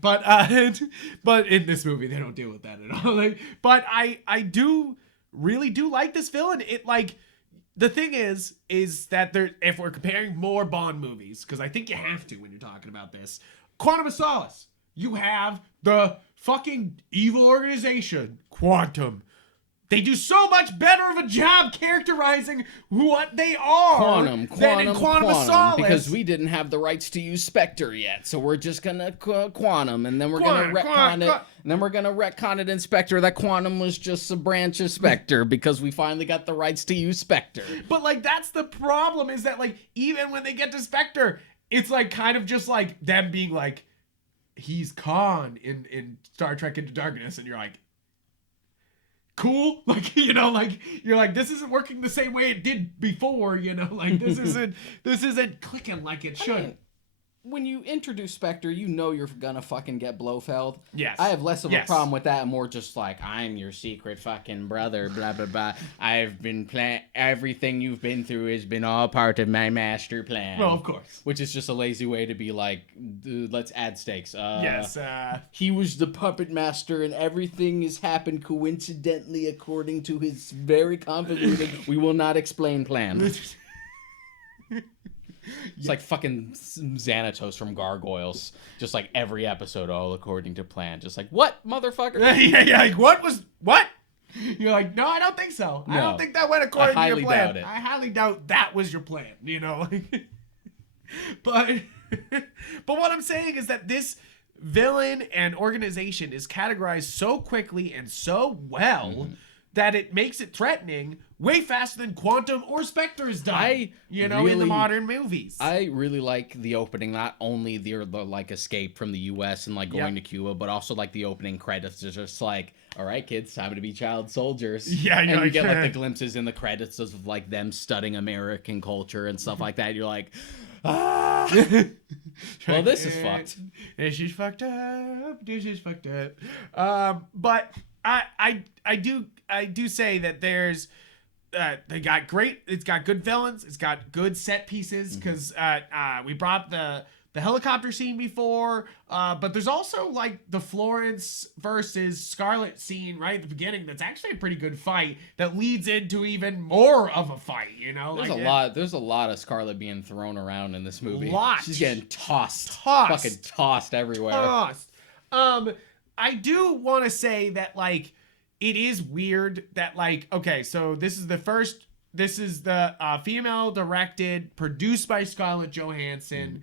but in this movie they don't deal with that at all. Like, but I do really like this villain. It like, the thing is that if we're comparing more Bond movies, because I think you have to when you're talking about this, Quantum of Solace, you have the fucking evil organization Quantum. They do so much better of a job characterizing what they are than in Quantum of Solace. Because we didn't have the rights to use Spectre yet, so we're just gonna Quantum, and then we're gonna retcon it. And then we're gonna retcon it in Spectre that Quantum was just a branch of Spectre because we finally got the rights to use Spectre. But like, that's the problem, is that like, even when they get to Spectre, it's like kind of just like them being like, he's Khan in Star Trek Into Darkness, and you're like, cool, like, you know, like, you're like, this isn't working the same way it did before, you know, like, this isn't clicking like it should. I mean, when you introduce Spectre, you know you're gonna fucking get Blofeld. Yes. I have less of a problem with that, and more just like, I'm your secret fucking brother, blah, blah, blah. I've been everything you've been through has been all part of my master plan. Well, of course. Which is just a lazy way to be like, let's add stakes. Yes. He was the puppet master, and everything has happened coincidentally according to his very convoluted, we will not explain plan. It's like fucking Xanatos from Gargoyles. Just like every episode, all according to plan. Just like, what, motherfucker? yeah, like, what? You're like, no, I don't think so. No, I don't think that went according to your plan. I highly doubt that was your plan, you know? But what I'm saying is that this villain and organization is categorized so quickly and so well that it makes it threatening way faster than Quantum or Spectre is done. In the modern movies. I really like the opening, not only the like escape from the U.S. and like going to Cuba, but also like the opening credits is just like, all right, kids, time to be child soldiers. Yeah, and you get like the glimpses in the credits of like them studying American culture and stuff like that. You're like, ah. Well, this is fucked. This is fucked up. This is fucked up. But I do say that there's it's got good villains, it's got good set pieces, because we brought the helicopter scene before, but there's also like the Florence versus Scarlet scene right at the beginning that's actually a pretty good fight that leads into even more of a fight, There's a lot of Scarlet being thrown around in this movie. She's getting tossed fucking tossed everywhere. I do want to say that like it is weird that like, okay, so this is the female directed, produced by Scarlett Johansson.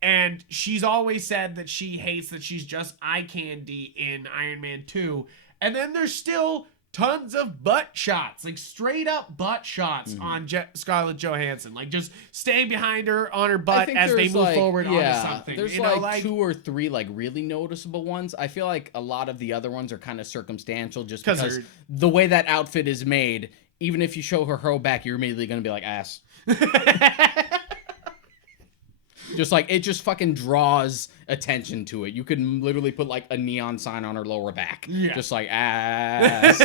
And she's always said that she hates that she's just eye candy in Iron Man 2. And then there's still tons of butt shots, like straight up butt shots on Scarlett Johansson. Like just staying behind her on her butt as they move forward onto something. There's like 2 or 3 like really noticeable ones. I feel like a lot of the other ones are kind of circumstantial just because the way that outfit is made, even if you show her back, you're immediately going to be like, ass. Just like, it just fucking draws attention to it. You could literally put like a neon sign on her lower back. Yeah. Just like, ass.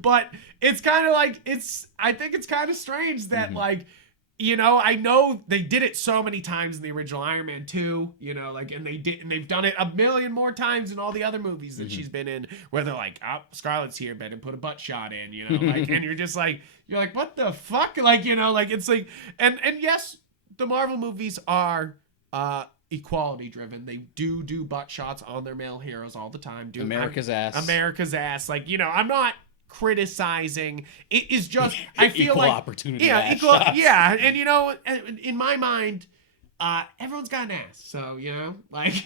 But it's kind of like, I think it's kind of strange that like, I know they did it so many times in the original Iron Man 2, and they've done it a million more times in all the other movies that she's been in, where they're like, oh, Scarlett's here, better put a butt shot in, like, and you're just like, what the fuck? Like, like, it's like, and yes, the Marvel movies are equality driven. They do butt shots on their male heroes all the time. America's ass. Like, I'm not criticizing. It is just, I feel equal like opportunity. Yeah, and in my mind, everyone's got an ass. So, like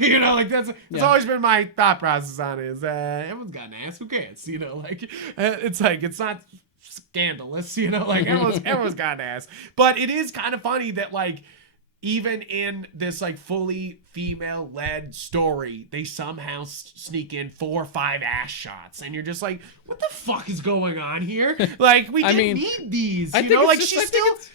that's always been my thought process on it, is everyone's got an ass. Who cares? It's like, it's not scandalous, like everyone's got an ass. But it is kind of funny that like even in this like fully female led story, they somehow sneak in 4 or 5 ass shots, and you're just like, what the fuck is going on here? Like, we didn't need these, like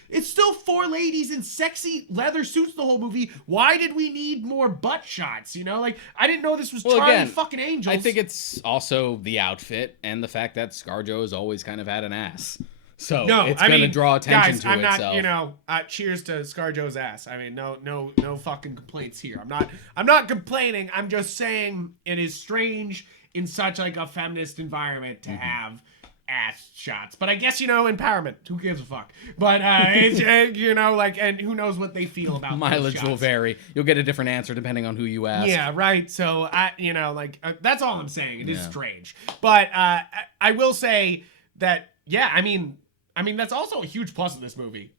it's still 4 ladies in sexy leather suits the whole movie. Why did we need more butt shots? Like, I didn't know this was Charlie fucking Angels. I think it's also the outfit and the fact that ScarJo has always kind of had an ass. So it's going to draw attention to itself. I'm not, cheers to ScarJo's ass. I mean, no fucking complaints here. I'm not complaining. I'm just saying it is strange in such like a feminist environment to have ass shots. But I guess, empowerment. Who gives a fuck? But, like, and who knows what they feel about mileage will vary. You'll get a different answer depending on who you ask. Yeah, right. So, that's all I'm saying. It is strange. But I will say that, yeah, I mean, that's also a huge plus of this movie.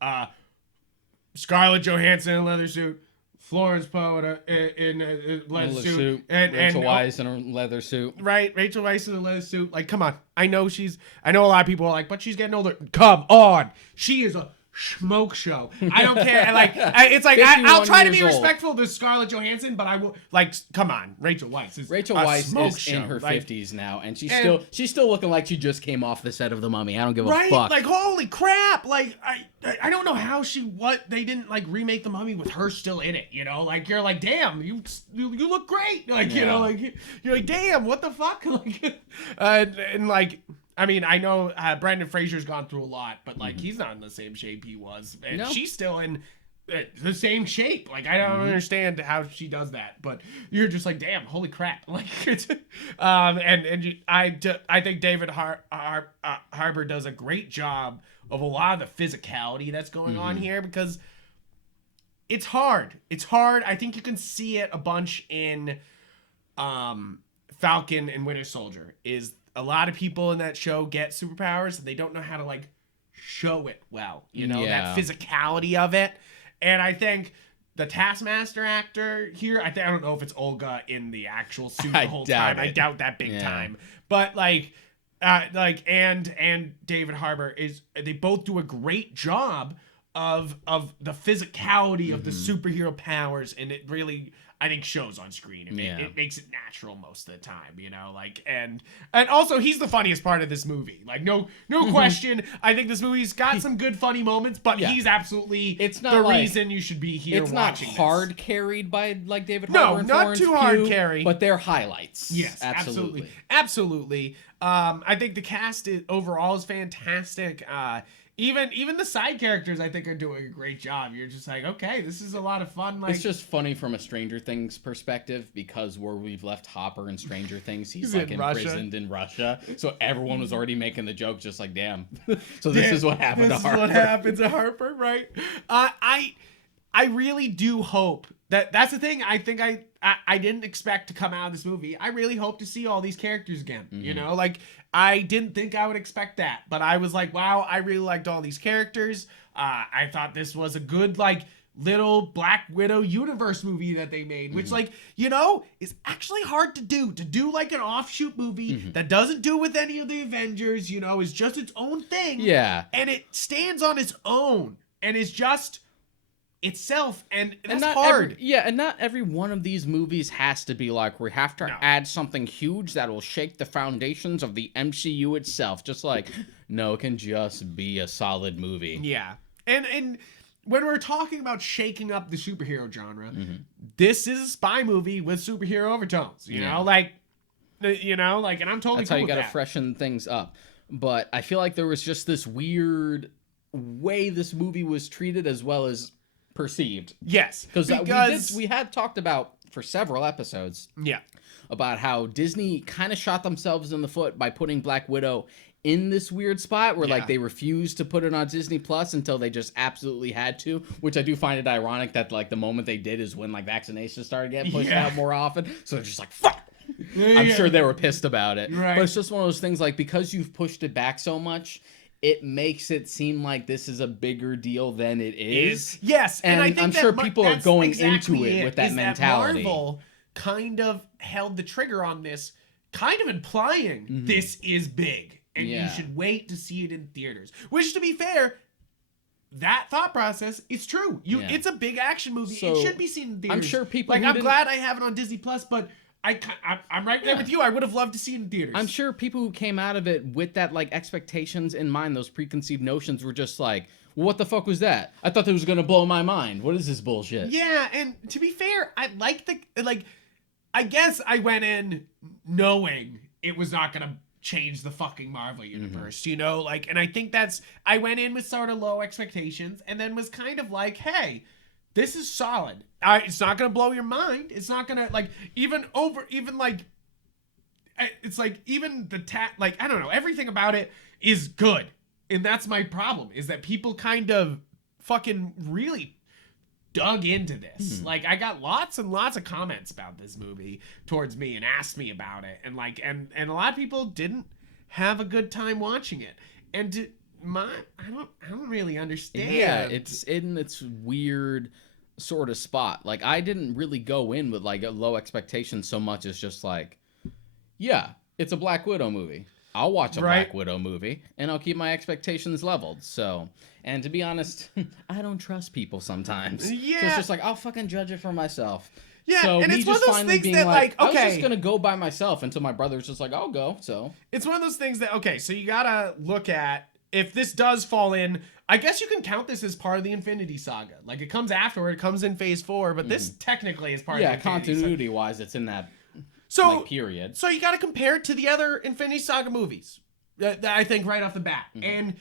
Scarlett Johansson in a leather suit, Florence Pugh in a leather suit, and Rachel Weisz in a leather suit. Right, Rachel Weisz in a leather suit. Like, come on. I know a lot of people are like, but she's getting older. Come on. She is a smoke show. I don't care. I'll try to be respectful to Scarlett Johansson, but I will, like, come on. Rachel Weisz is in her 50s now, and she's still looking like she just came off the set of The Mummy. I don't give a fuck. Like, holy crap. Like, I don't know how they didn't like remake The Mummy with her still in it, like, you're like, damn, you look great. Like, like, you're like, damn, what the fuck? Like, and like, I mean, I know Brendan Fraser's gone through a lot, but like he's not in the same shape he was, and she's still in the same shape. Like, I don't understand how she does that, but you're just like, damn, holy crap! Like, I think David Harbour does a great job of a lot of the physicality that's going on here, because it's hard. It's hard. I think you can see it a bunch in Falcon and Winter Soldier. Is a lot of people in that show get superpowers and they don't know how to like show it well. You know, that physicality of it. And I think the Taskmaster actor here, I don't know if it's Olga in the actual suit the whole time. I doubt that big time. But like and David Harbour they both do a great job of the physicality of the superhero powers, and it really, I think, shows on screen. It makes it natural most of the time, you know, like, and also he's the funniest part of this movie. Like, no question. I think this movie's got some good funny moments, but he's absolutely the reason you should be here watching. It's not hard carried by like David Harbour and Florence Pugh, hard carry, but they're highlights. Yes, absolutely. I think the cast overall is fantastic. Even the side characters, I think, are doing a great job. You're just like, okay, this is a lot of fun. Like, it's just funny from a Stranger Things perspective, because where we've left Hopper in Stranger Things, he's like imprisoned in Russia. So everyone was already making the joke, just like, damn. So this is what happened to Harper. This is what happened to Harper, right? I really do hope that's the thing. I think I didn't expect to come out of this movie. I really hope to see all these characters again. You know, like, I didn't think I would expect that, but I was like, wow, I really liked all these characters. I thought this was a good, like, little Black Widow universe movie that they made, which, like, you know, is actually hard to do like an offshoot movie that doesn't do with any of the Avengers, you know, is just its own thing. Yeah. And it stands on its own and is just itself, and that's not hard. And not every one of these movies has to be like, we have to add something huge that will shake the foundations of the MCU itself. Just like, no, it can just be a solid movie. Yeah. And when we're talking about shaking up the superhero genre, this is a spy movie with superhero overtones. You know, like, and I'm totally that's cool how you got to freshen things up. But I feel like there was just this weird way this movie was treated, as well as perceived. Yes, because we had talked about for several episodes about how Disney kind of shot themselves in the foot by putting Black Widow in this weird spot where like they refused to put it on Disney Plus until they just absolutely had to, which I do find it ironic that like the moment they did is when like vaccinations started getting pushed out more often, so they're just like, fuck. I'm sure they were pissed about it, but it's just one of those things, like, because you've pushed it back so much, it makes it seem like this is a bigger deal than it is. Yes, and I think I'm sure people are going into it with that mentality. That Marvel kind of held the trigger on this, kind of implying this is big, and you should wait to see it in theaters. Which, to be fair, that thought process is true. It's a big action movie. So, it should be seen in theaters. I'm sure people I'm glad I have it on Disney Plus, but I'm right there with you. I would have loved to see it in theaters. I'm sure people who came out of it with that like expectations in mind, those preconceived notions, were just like, well, what the fuck was that? I thought that was gonna blow my mind. What is this bullshit? Yeah, and to be fair, I guess I went in knowing it was not gonna change the fucking Marvel universe, you know? Like, and I think I went in with sort of low expectations, and then was kind of like, hey, this is solid. It's not gonna blow your mind. It's not gonna it's like even I don't know. Everything about it is good, and that's my problem. Is that people kind of fucking really dug into this. Like, I got lots and lots of comments about this movie towards me and asked me about it, and a lot of people didn't have a good time watching it, and I don't really understand. Yeah, it's in its weird sort of spot. Like, I didn't really go in with like a low expectation so much as just like, yeah, it's a Black Widow movie. I'll watch a Black Widow movie, and I'll keep my expectations leveled. So, and to be honest, I don't trust people sometimes. Yeah. So it's just like, I'll fucking judge it for myself. Yeah, so and it's one of those things that, like, okay, I was just going to go by myself until my brother's just like, I'll go, so. It's one of those things that, okay, so you got to look at, if this does fall in, I guess you can count this as part of the Infinity Saga. Like, it comes afterward, it comes in Phase 4, but this technically is part of the Infinity Saga. Continuity-wise, it's in that period. So you got to compare it to the other Infinity Saga movies, I think, right off the bat. And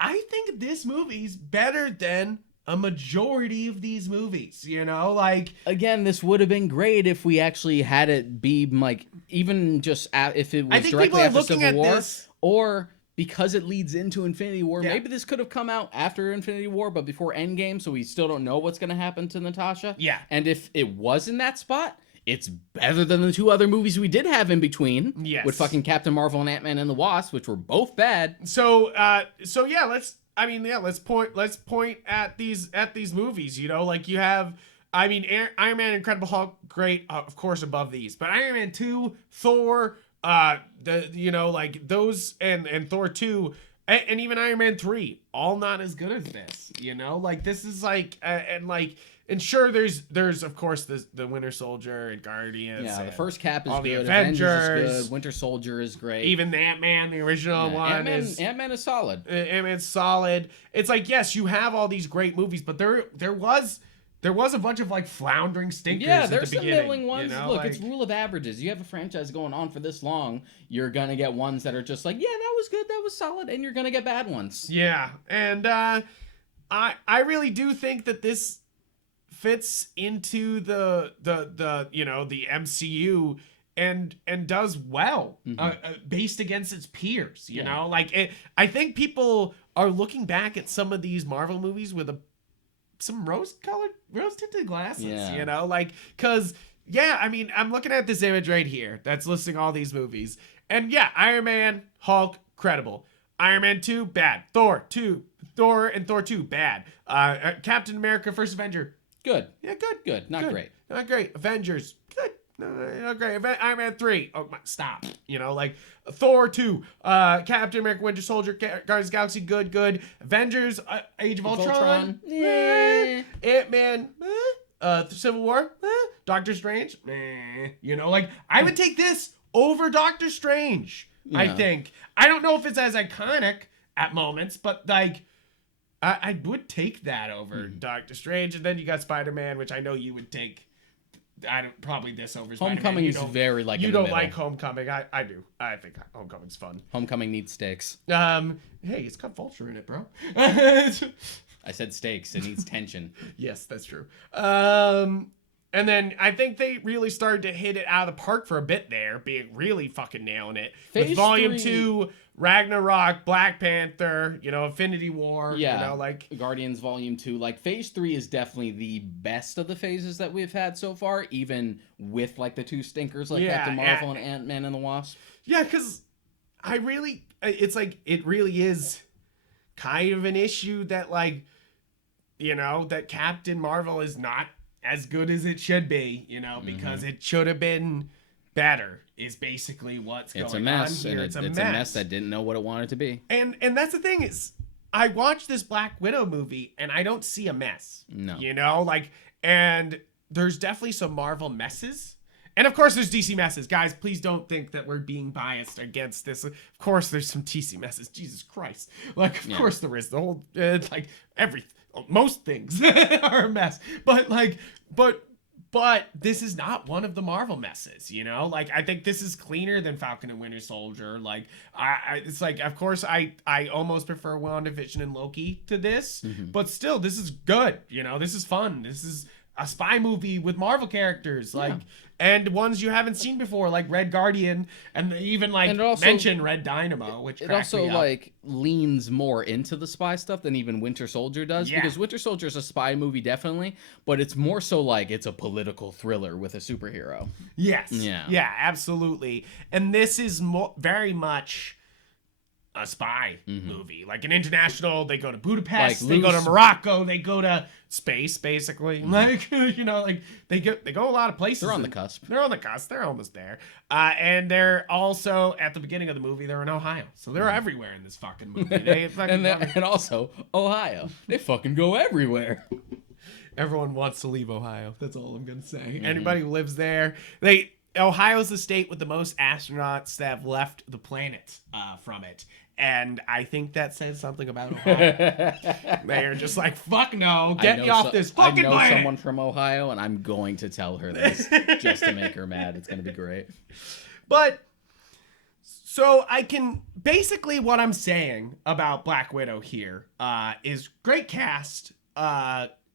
I think this movie's better than a majority of these movies, you know? Like, again, this would have been great if we actually had it be, like, even just if it was directly after Civil War, or because it leads into Infinity War. Yeah. Maybe this could have come out after Infinity War, but before Endgame, so we still don't know what's going to happen to Natasha. Yeah. And if it was in that spot, it's better than the 2 other movies we did have in between. Yes. With fucking Captain Marvel and Ant-Man and the Wasp, which were both bad. So yeah, let's point at these movies, you know, like you have, I mean, Iron Man, Incredible Hulk, great, of course, above these, but Iron Man 2, Thor, like those, and Thor 2, and even Iron Man 3, all not as good as this, you know, like this is like, and sure, there's of course the Winter Soldier and Guardians. Yeah, the first Cap is all good. The Avengers is good. Winter Soldier is great. Even the Ant-Man, the original one, Ant-Man is solid. Ant-Man's solid. It's like, yes, you have all these great movies, but there was a bunch of like floundering stinkers. Yeah, at there's the some beginning, middling ones. You know? Look, like, it's rule of averages. You have a franchise going on for this long, you're gonna get ones that are just like, yeah, that was good, that was solid, and you're gonna get bad ones. Yeah, and I really do think that this fits into the MCU and does well, based against its peers. You know, like I think people are looking back at some of these Marvel movies with some rose tinted glasses. Yeah. You know, like, because I mean, I'm looking at this image right here that's listing all these movies, and Iron Man, Hulk, credible. Iron Man 2, bad. Thor and Thor 2, bad. Captain America, First Avenger, good. Yeah, good. Not great. Not great. Avengers, good. Not great. Iron Man 3, stop. You know, like Thor 2, Captain America, Winter Soldier, Guardians of the Galaxy, good. Avengers, Age of Ultron, Ant-Man, Civil War, Doctor Strange, you know, like I would take this over Doctor Strange. Yeah. I think. I don't know if it's as iconic at moments, but like I would take that over Doctor Strange. And then you got Spider-Man, which I know you would take. Probably this over Spider-Man. Homecoming is very like. You don't like Homecoming. I do. I think Homecoming's fun. Homecoming needs stakes. Hey, it's got Vulture in it, bro. I said stakes. It needs tension. Yes, that's true. And then I think they really started to hit it out of the park for a bit there, being really fucking nailing it. With Volume 2, Ragnarok, Black Panther, you know, Infinity War, you know, like... Guardians Volume 2. Like, Phase 3 is definitely the best of the phases that we've had so far, even with, like, the 2 stinkers like Captain Marvel and Ant-Man and the Wasp. Yeah, because it's like, it really is kind of an issue that, like, you know, that Captain Marvel is not as good as it should be, you know, because it should have been better, is basically what's going on here. It's a mess that didn't know what it wanted to be. And that's the thing is, I watched this Black Widow movie and I don't see a mess. No. You know, like, and there's definitely some Marvel messes. And of course there's DC messes. Guys, please don't think that we're being biased against this. Of course there's some DC messes. Jesus Christ. Like, of course there is. The whole, like, most things are a mess, but this is not one of the Marvel messes, you know. Like, I think this is cleaner than Falcon and Winter Soldier. Like, it's like, of course, I almost prefer WandaVision and Loki to this, but still, this is good. You know, this is fun. This is a spy movie with Marvel characters, like, and ones you haven't seen before, like Red Guardian, and even like mention Red Dynamo, which it also like leans more into the spy stuff than even Winter Soldier does, because Winter Soldier is a spy movie definitely, but it's more so like it's a political thriller with a superhero. Yes. Yeah, absolutely. And this is very much a spy movie, like an international. They go to Budapest, like they go to Morocco, they go to space, basically. Like, you know, like they go a lot of places. They're on the cusp. They're almost there. And they're also at the beginning of the movie. They're in Ohio, so they're everywhere in this fucking movie. And also Ohio. They fucking go everywhere. Everyone wants to leave Ohio. That's all I'm gonna say. Anybody who lives there, Ohio's the state with the most astronauts that have left the planet from it. And I think that says something about Ohio. They're just like, fuck no, get me off this fucking planet. I know someone from Ohio, and I'm going to tell her this just to make her mad. It's going to be great. But, so I can, basically what I'm saying about Black Widow here is great cast,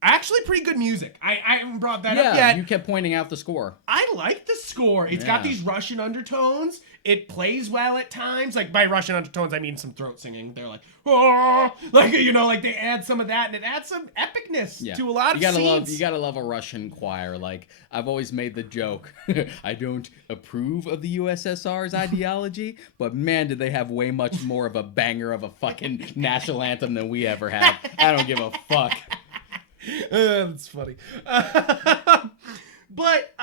Actually, pretty good music. I haven't brought that up yet. Yeah, you kept pointing out the score. I like the score. It's got these Russian undertones. It plays well at times. Like, by Russian undertones, I mean some throat singing. They're like, oh, like, you know, like they add some of that, and it adds some epicness to a lot of scenes. You gotta love a Russian choir. Like, I've always made the joke, I don't approve of the USSR's ideology, but man, did they have way much more of a banger of a fucking national anthem than we ever had. I don't give a fuck. That's funny. But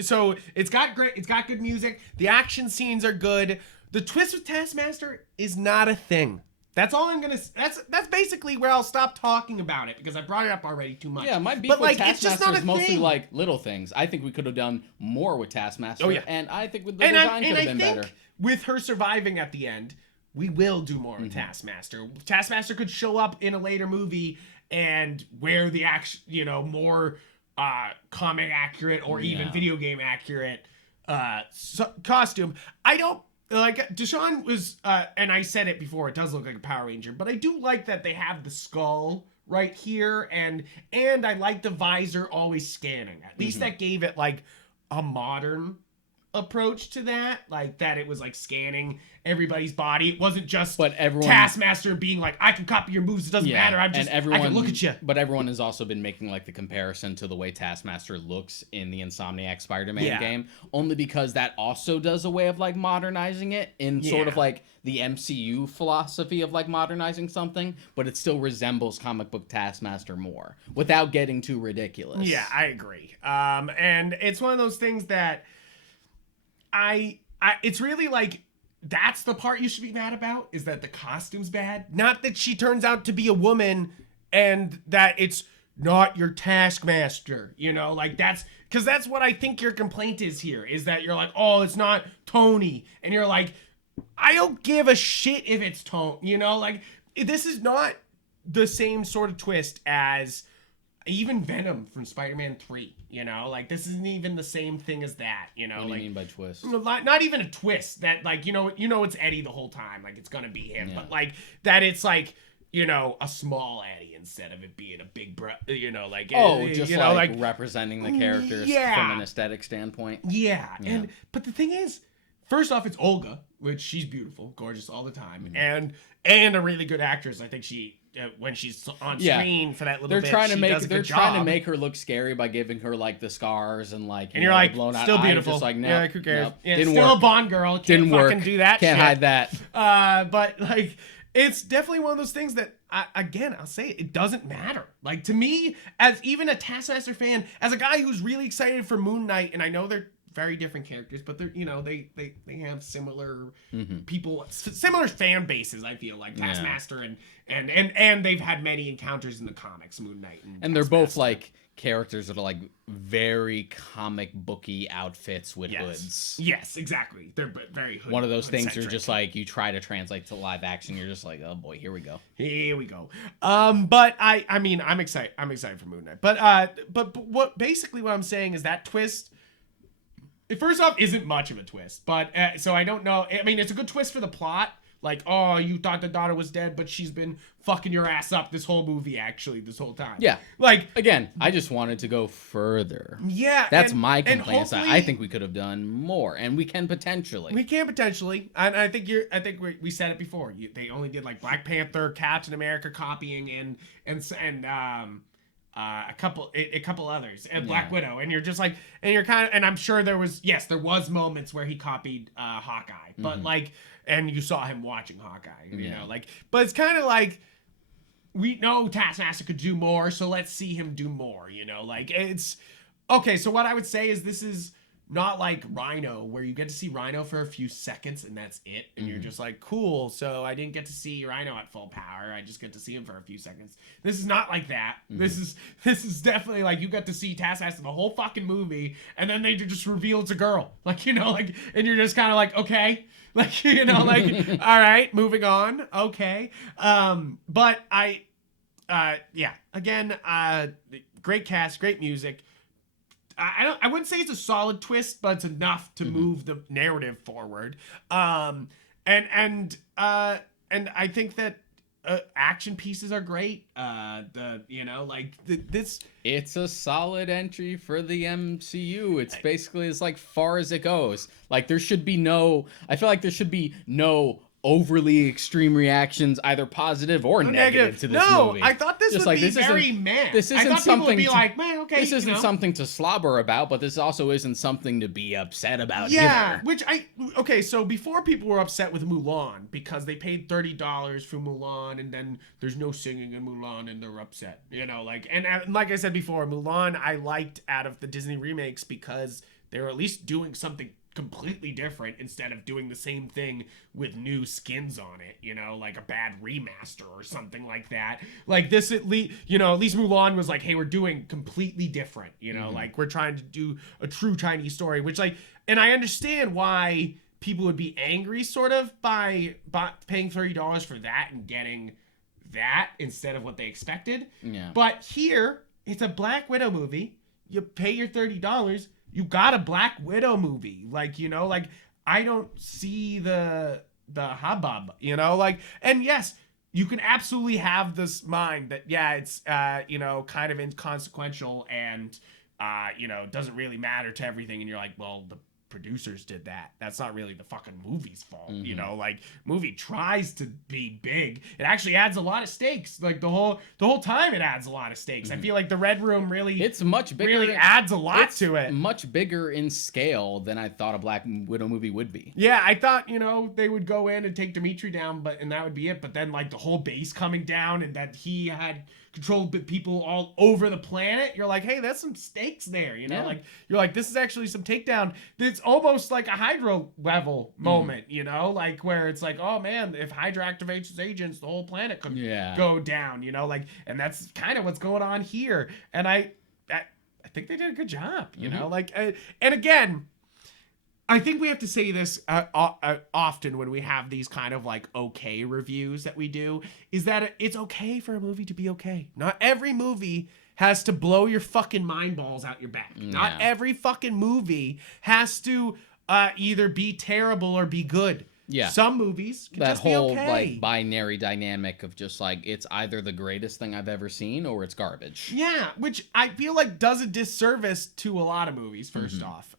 so it's got good music. The action scenes are good. The twist with Taskmaster is not a thing. That's all I'm gonna. That's basically where I'll stop talking about it because I brought it up already too much. Yeah, my beef with Taskmaster is mostly like little things. I think we could have done more with Taskmaster. Oh yeah, and I think with the design could have been better. With her surviving at the end, we will do more with Taskmaster. Taskmaster could show up in a later movie and wear the action, you know, more comic accurate or even video game accurate costume. I don't like Deshaun was and I said it before, it does look like a Power Ranger, but I do like that they have the skull right here and I like the visor always scanning. At least that gave it like a modern approach to that, like that it was like scanning everybody's body. It wasn't just Taskmaster being like, I can copy your moves, it doesn't matter, I can look at you. But everyone has also been making like the comparison to the way Taskmaster looks in the Insomniac Spider-Man game, only because that also does a way of like modernizing it in sort of like the MCU philosophy of like modernizing something, but it still resembles comic book Taskmaster more without getting too ridiculous. Yeah, I agree. And it's one of those things that it's really like, that's the part you should be mad about, is that the costume's bad. Not that she turns out to be a woman and that it's not your Taskmaster, you know, like that's, because that's what I think your complaint is here, is that you're like, oh, it's not Tony. And you're like, I don't give a shit if it's Tony, you know, like this is not the same sort of twist as even Venom from Spider-Man 3, you know? Like, this isn't even the same thing as that, you know? What do you mean by twist? Not even a twist that, like, you know it's Eddie the whole time. Like, it's gonna be him. But, like, that it's, like, you know, a small Eddie instead of it being a big, you know, like... just, you know, like representing the characters from an aesthetic standpoint. Yeah. But the thing is, first off, it's Olga, which she's beautiful, gorgeous all the time, and a really good actress. I think she... when she's on screen for that little bit, they're trying to make her look scary by giving her like the scars and like you're like blown out still beautiful. Just like, no, yeah, who cares? Nope. Yeah, didn't still work. A Bond girl. Can't didn't fucking work. do that. Can't hide that. But like, it's definitely one of those things that I'll say it doesn't matter. Like to me, as even a Taskmaster fan, as a guy who's really excited for Moon Knight, and I know they're very different characters, but they're, you know, they have similar people, similar fan bases. I feel like Taskmaster and they've had many encounters in the comics, Moon Knight and they're both like characters that are like very comic booky outfits with hoods. Yes, exactly. They're very hood. One of those things you're just like, you try to translate to live action, you're just like, oh boy, here we go. Here we go. But I mean, I'm excited for Moon Knight. But what I'm saying is that twist, first off, isn't much of a twist, but so I don't know. I mean, it's a good twist for the plot. Like, oh, you thought the daughter was dead, but she's been fucking your ass up this whole movie, actually, this whole time. Yeah. Like, again, I just wanted to go further. Yeah. That's my complaint. I think we could have done more, and we can potentially. And I think we said it before. They only did like Black Panther, Captain America copying, and a couple others, and Black Widow, and you're just like, and you're kind of, and I'm sure there was moments where he copied Hawkeye, but like, and you saw him watching Hawkeye, you know, like, but it's kind of like, we know Taskmaster could do more, so let's see him do more, you know, like, it's, okay, so what I would say is this is not like Rhino, where you get to see Rhino for a few seconds and that's it, and you're just like, cool, so I didn't get to see Rhino at full power, I just get to see him for a few seconds. This is not like that. This is definitely like, you get to see Taskmaster the whole fucking movie, and then they just reveal it's a girl, like, you know, like, and you're just kind of like, okay, like, you know, like, all right, moving on, okay. But again, great cast, great music. I wouldn't say it's a solid twist, but it's enough to move the narrative forward. And I think that action pieces are great. This. It's a solid entry for the MCU. It's basically as like far as it goes. Like there should be no. I feel like there should be no overly extreme reactions, either positive or negative to this movie. No, I thought this would be very meh. This isn't I thought something people would be like, man, okay. This isn't something to slobber about, but this also isn't something to be upset about either. So before people were upset with Mulan because they paid $30 for Mulan and then there's no singing in Mulan and they're upset. And like I said before, Mulan I liked out of the Disney remakes because they were at least doing something completely different instead of doing the same thing with new skins on it, like a bad remaster or something like that. Like this, at least Mulan was like, hey, we're doing completely different, like we're trying to do a true Chinese story, which and I understand why people would be angry sort of by paying $30 for that and getting that instead of what they expected. Yeah. But here, it's a Black Widow movie. You pay your $30, you got a Black Widow movie. I don't see the hubbub, and yes, you can absolutely have this mind that, yeah, it's, kind of inconsequential and, doesn't really matter to everything. And you're like, well, the producers did that. That's not really the fucking movie's fault. Movie tries to be big. It actually adds a lot of stakes. Like the whole time it adds a lot of stakes. I feel like the Red Room it's much bigger. Really adds a lot to it. Much bigger in scale than I thought a Black Widow movie would be. Yeah, I thought, they would go in and take Dimitri down, and that would be it. But then the whole base coming down and that he had controlled people all over the planet, you're like, hey, that's some stakes there, Yeah. You're like, this is actually some takedown. It's almost like a Hydra level moment, where it's like, oh man, if Hydra activates its agents, the whole planet could go down, and that's kind of what's going on here. And I think they did a good job, and again, I think we have to say this often when we have these kind of okay reviews that we do, is that it's okay for a movie to be okay. Not every movie has to blow your fucking mind balls out your back. Yeah. Not every fucking movie has to either be terrible or be good. Yeah. Some movies can that just whole be okay. Binary dynamic of just it's either the greatest thing I've ever seen or it's garbage. Yeah, which I feel does a disservice to a lot of movies, first off.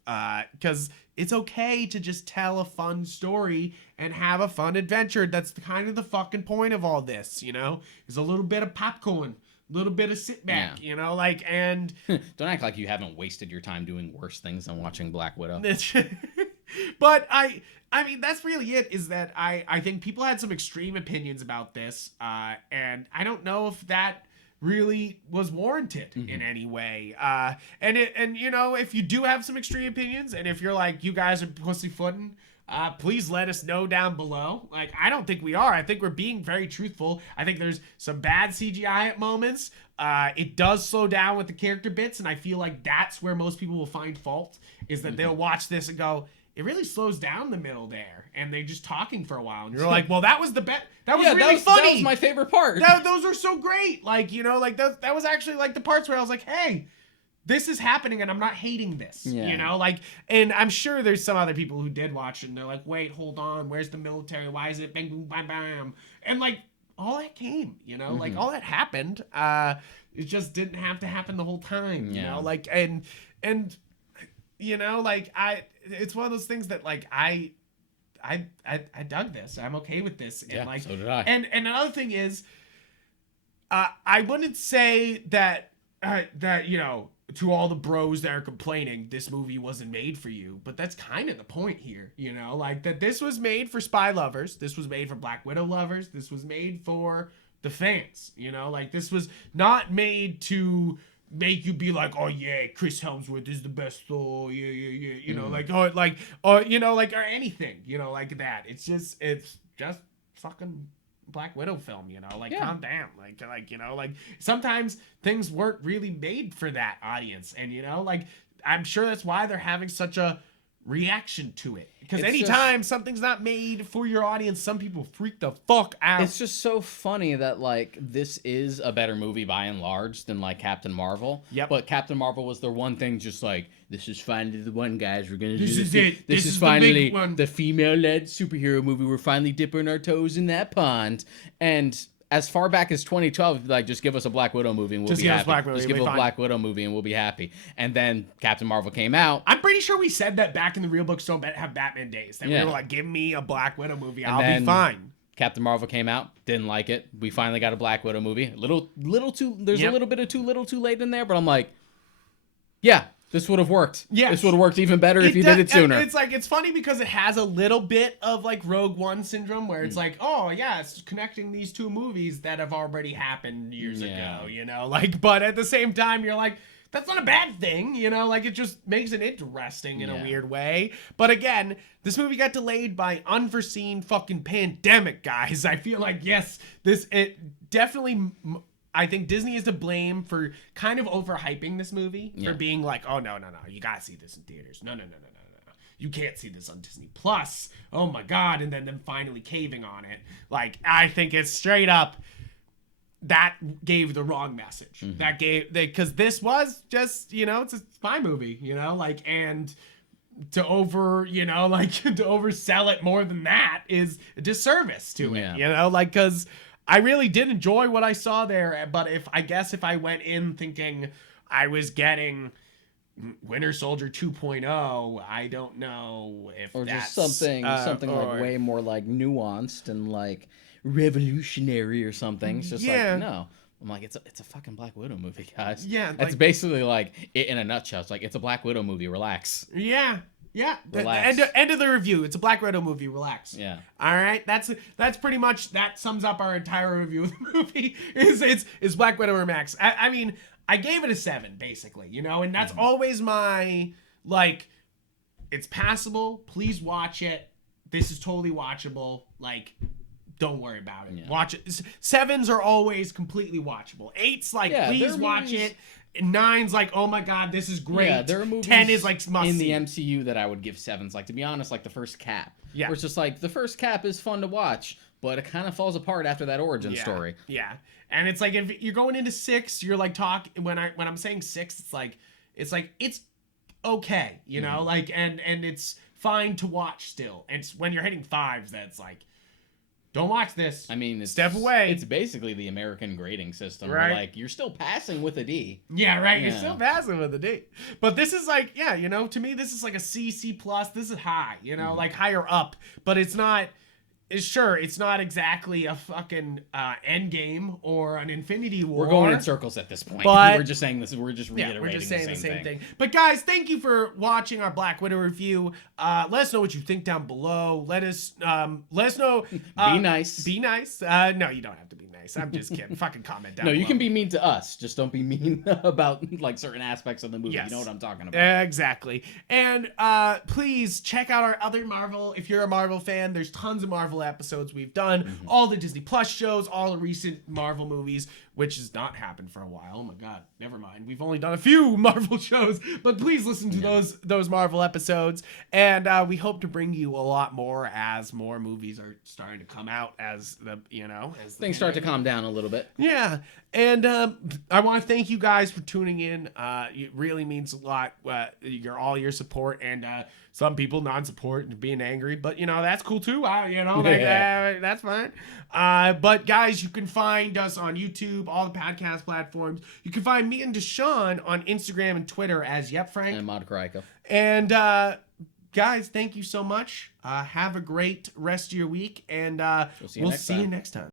Because it's okay to just tell a fun story and have a fun adventure. That's kind of the fucking point of all this, There's a little bit of popcorn, a little bit of sit back, and... Don't act like you haven't wasted your time doing worse things than watching Black Widow. But I mean, that's really it, is that I think people had some extreme opinions about this, and I don't know if that really was warranted in any way. And if you do have some extreme opinions, and if you're like, you guys are pussyfooting, please let us know down below. I don't think we are. I think we're being very truthful. I think there's some bad CGI at moments. It does slow down with the character bits, and I feel like that's where most people will find fault, is that they'll watch this and go, it really slows down the middle there, and they're just talking for a while, and you're like, well, that was the best. That was really funny. That was my favorite part. Those are so great. That was actually the parts where I was like, hey, this is happening, and I'm not hating this. Yeah. And I'm sure there's some other people who did watch it, and they're like, wait, hold on, where's the military? Why is it bang, boom, bam, bam? And all that came, all that happened. It just didn't have to happen the whole time, it's one of those things that I dug this. I'm okay with this. And so did I. And another thing is, I wouldn't say that to all the bros that are complaining this movie wasn't made for you, but that's kind of the point here, that this was made for spy lovers, this was made for Black Widow lovers, this was made for the fans, this was not made to make you be like, oh yeah, Chris Hemsworth is the best Thor, yeah, or anything, like that. It's just fucking Black Widow film, calm down, sometimes things weren't really made for that audience, and I'm sure that's why they're having such a reaction to it, because anytime something's not made for your audience, some people freak the fuck out. It's just so funny that this is a better movie by and large than Captain Marvel. Yep. But Captain Marvel was the one thing, just this is finally the one, guys. We're gonna this do is it. This is finally the female-led superhero movie. We're finally dipping our toes in that pond. And as far back as 2012, like, just give us a Black Widow movie and we'll be happy. Just give us a Black Widow movie and we'll be happy. And then Captain Marvel came out. I'm pretty sure we said that back in the Real Books Don't Have Batman days. That we were like, give me a Black Widow movie, I'll be fine. Captain Marvel came out, didn't like it. We finally got a Black Widow movie. There's a little bit of too little too late in there, but I'm like, yeah, this would have worked. Yeah, this would have worked even better if you did it sooner. It's like, it's funny because it has a little bit of like Rogue One syndrome where it's like, oh yeah, it's connecting these two movies that have already happened years ago, you know, like, but at the same time, you're like, that's not a bad thing, you know, like, it just makes it interesting in a weird way. But again, this movie got delayed by unforeseen fucking pandemic, guys. I feel like, yes, it definitely, I think Disney is to blame for kind of overhyping this movie, for being like, oh, no, you gotta see this in theaters. No. You can't see this on Disney Plus. Oh my God. And then them finally caving on it. Like, I think it's straight up, that gave the wrong message. Because this was just, you know, it's a spy movie, you know, like, and to oversell it more than that is a disservice to it, you know, like, because I really did enjoy what I saw there, but if I went in thinking I was getting Winter Soldier 2.0, I don't know if or that's... just something like way more like nuanced and like revolutionary or something. It's just like, no. I'm like, it's a fucking Black Widow movie, guys. Yeah. It's like, basically like, in a nutshell, it's like, it's a Black Widow movie, relax. Yeah. Yeah. Relax. End of the review. It's a Black Widow movie, relax. Yeah. All right. That's pretty much, that sums up our entire review of the movie. Is Black Widow or Max. I mean, I gave it a 7, basically, you know, and that's always my, like, it's passable. Please watch it. This is totally watchable. Like, don't worry about it. Yeah. Watch it. 7s are always completely watchable. 8's like, please watch it. 9's like, oh my God, this is great. Yeah, there are movies 10 is like must in see. The MCU that I would give 7s. Like, to be honest, like the first Cap. Yeah. Where it's just like, the first Cap is fun to watch, but it kind of falls apart after that origin story. Yeah. And it's like, if you're going into 6, you're like when I'm saying 6, it's okay, you know, like, and it's fine to watch still. It's when you're hitting 5s that's like, don't watch this. I mean, step away. It's basically the American grading system. Right. Where, like, you're still passing with a D. Yeah, right. Yeah. You're still passing with a D. But this is like, yeah, you know, to me, this is like a C++. This is high, you know, like higher up. But it's not... Sure, it's not exactly a fucking Endgame or an Infinity War. We're going in circles at this point. But we're just saying this. We're just reiterating we're just saying the same thing. But guys, thank you for watching our Black Widow review. Let us know what you think down below. Let us know. Be nice. Be nice. No, you don't have to be nice. I'm just kidding. Fucking comment down below. You can be mean to us. Just don't be mean about like certain aspects of the movie. Yes. You know what I'm talking about. Exactly. And please check out our other Marvel. If you're a Marvel fan, there's tons of Marvel episodes we've done, all the Disney Plus shows, all the recent Marvel movies, which has not happened for a while. Oh my God, never mind. We've only done a few Marvel shows, but please listen to those Marvel episodes, and we hope to bring you a lot more as more movies are starting to come out, as things start to calm down a little bit. Yeah, and I want to thank you guys for tuning in. It really means a lot. Your support, and some people non-support and being angry, but that's cool too. That's fine. But guys, you can find us on YouTube, all the podcast platforms. You can find me and Deshaun on Instagram and Twitter as Yupfrank. And Mod Kariko. And guys, thank you so much. Have a great rest of your week, and we'll see you next time.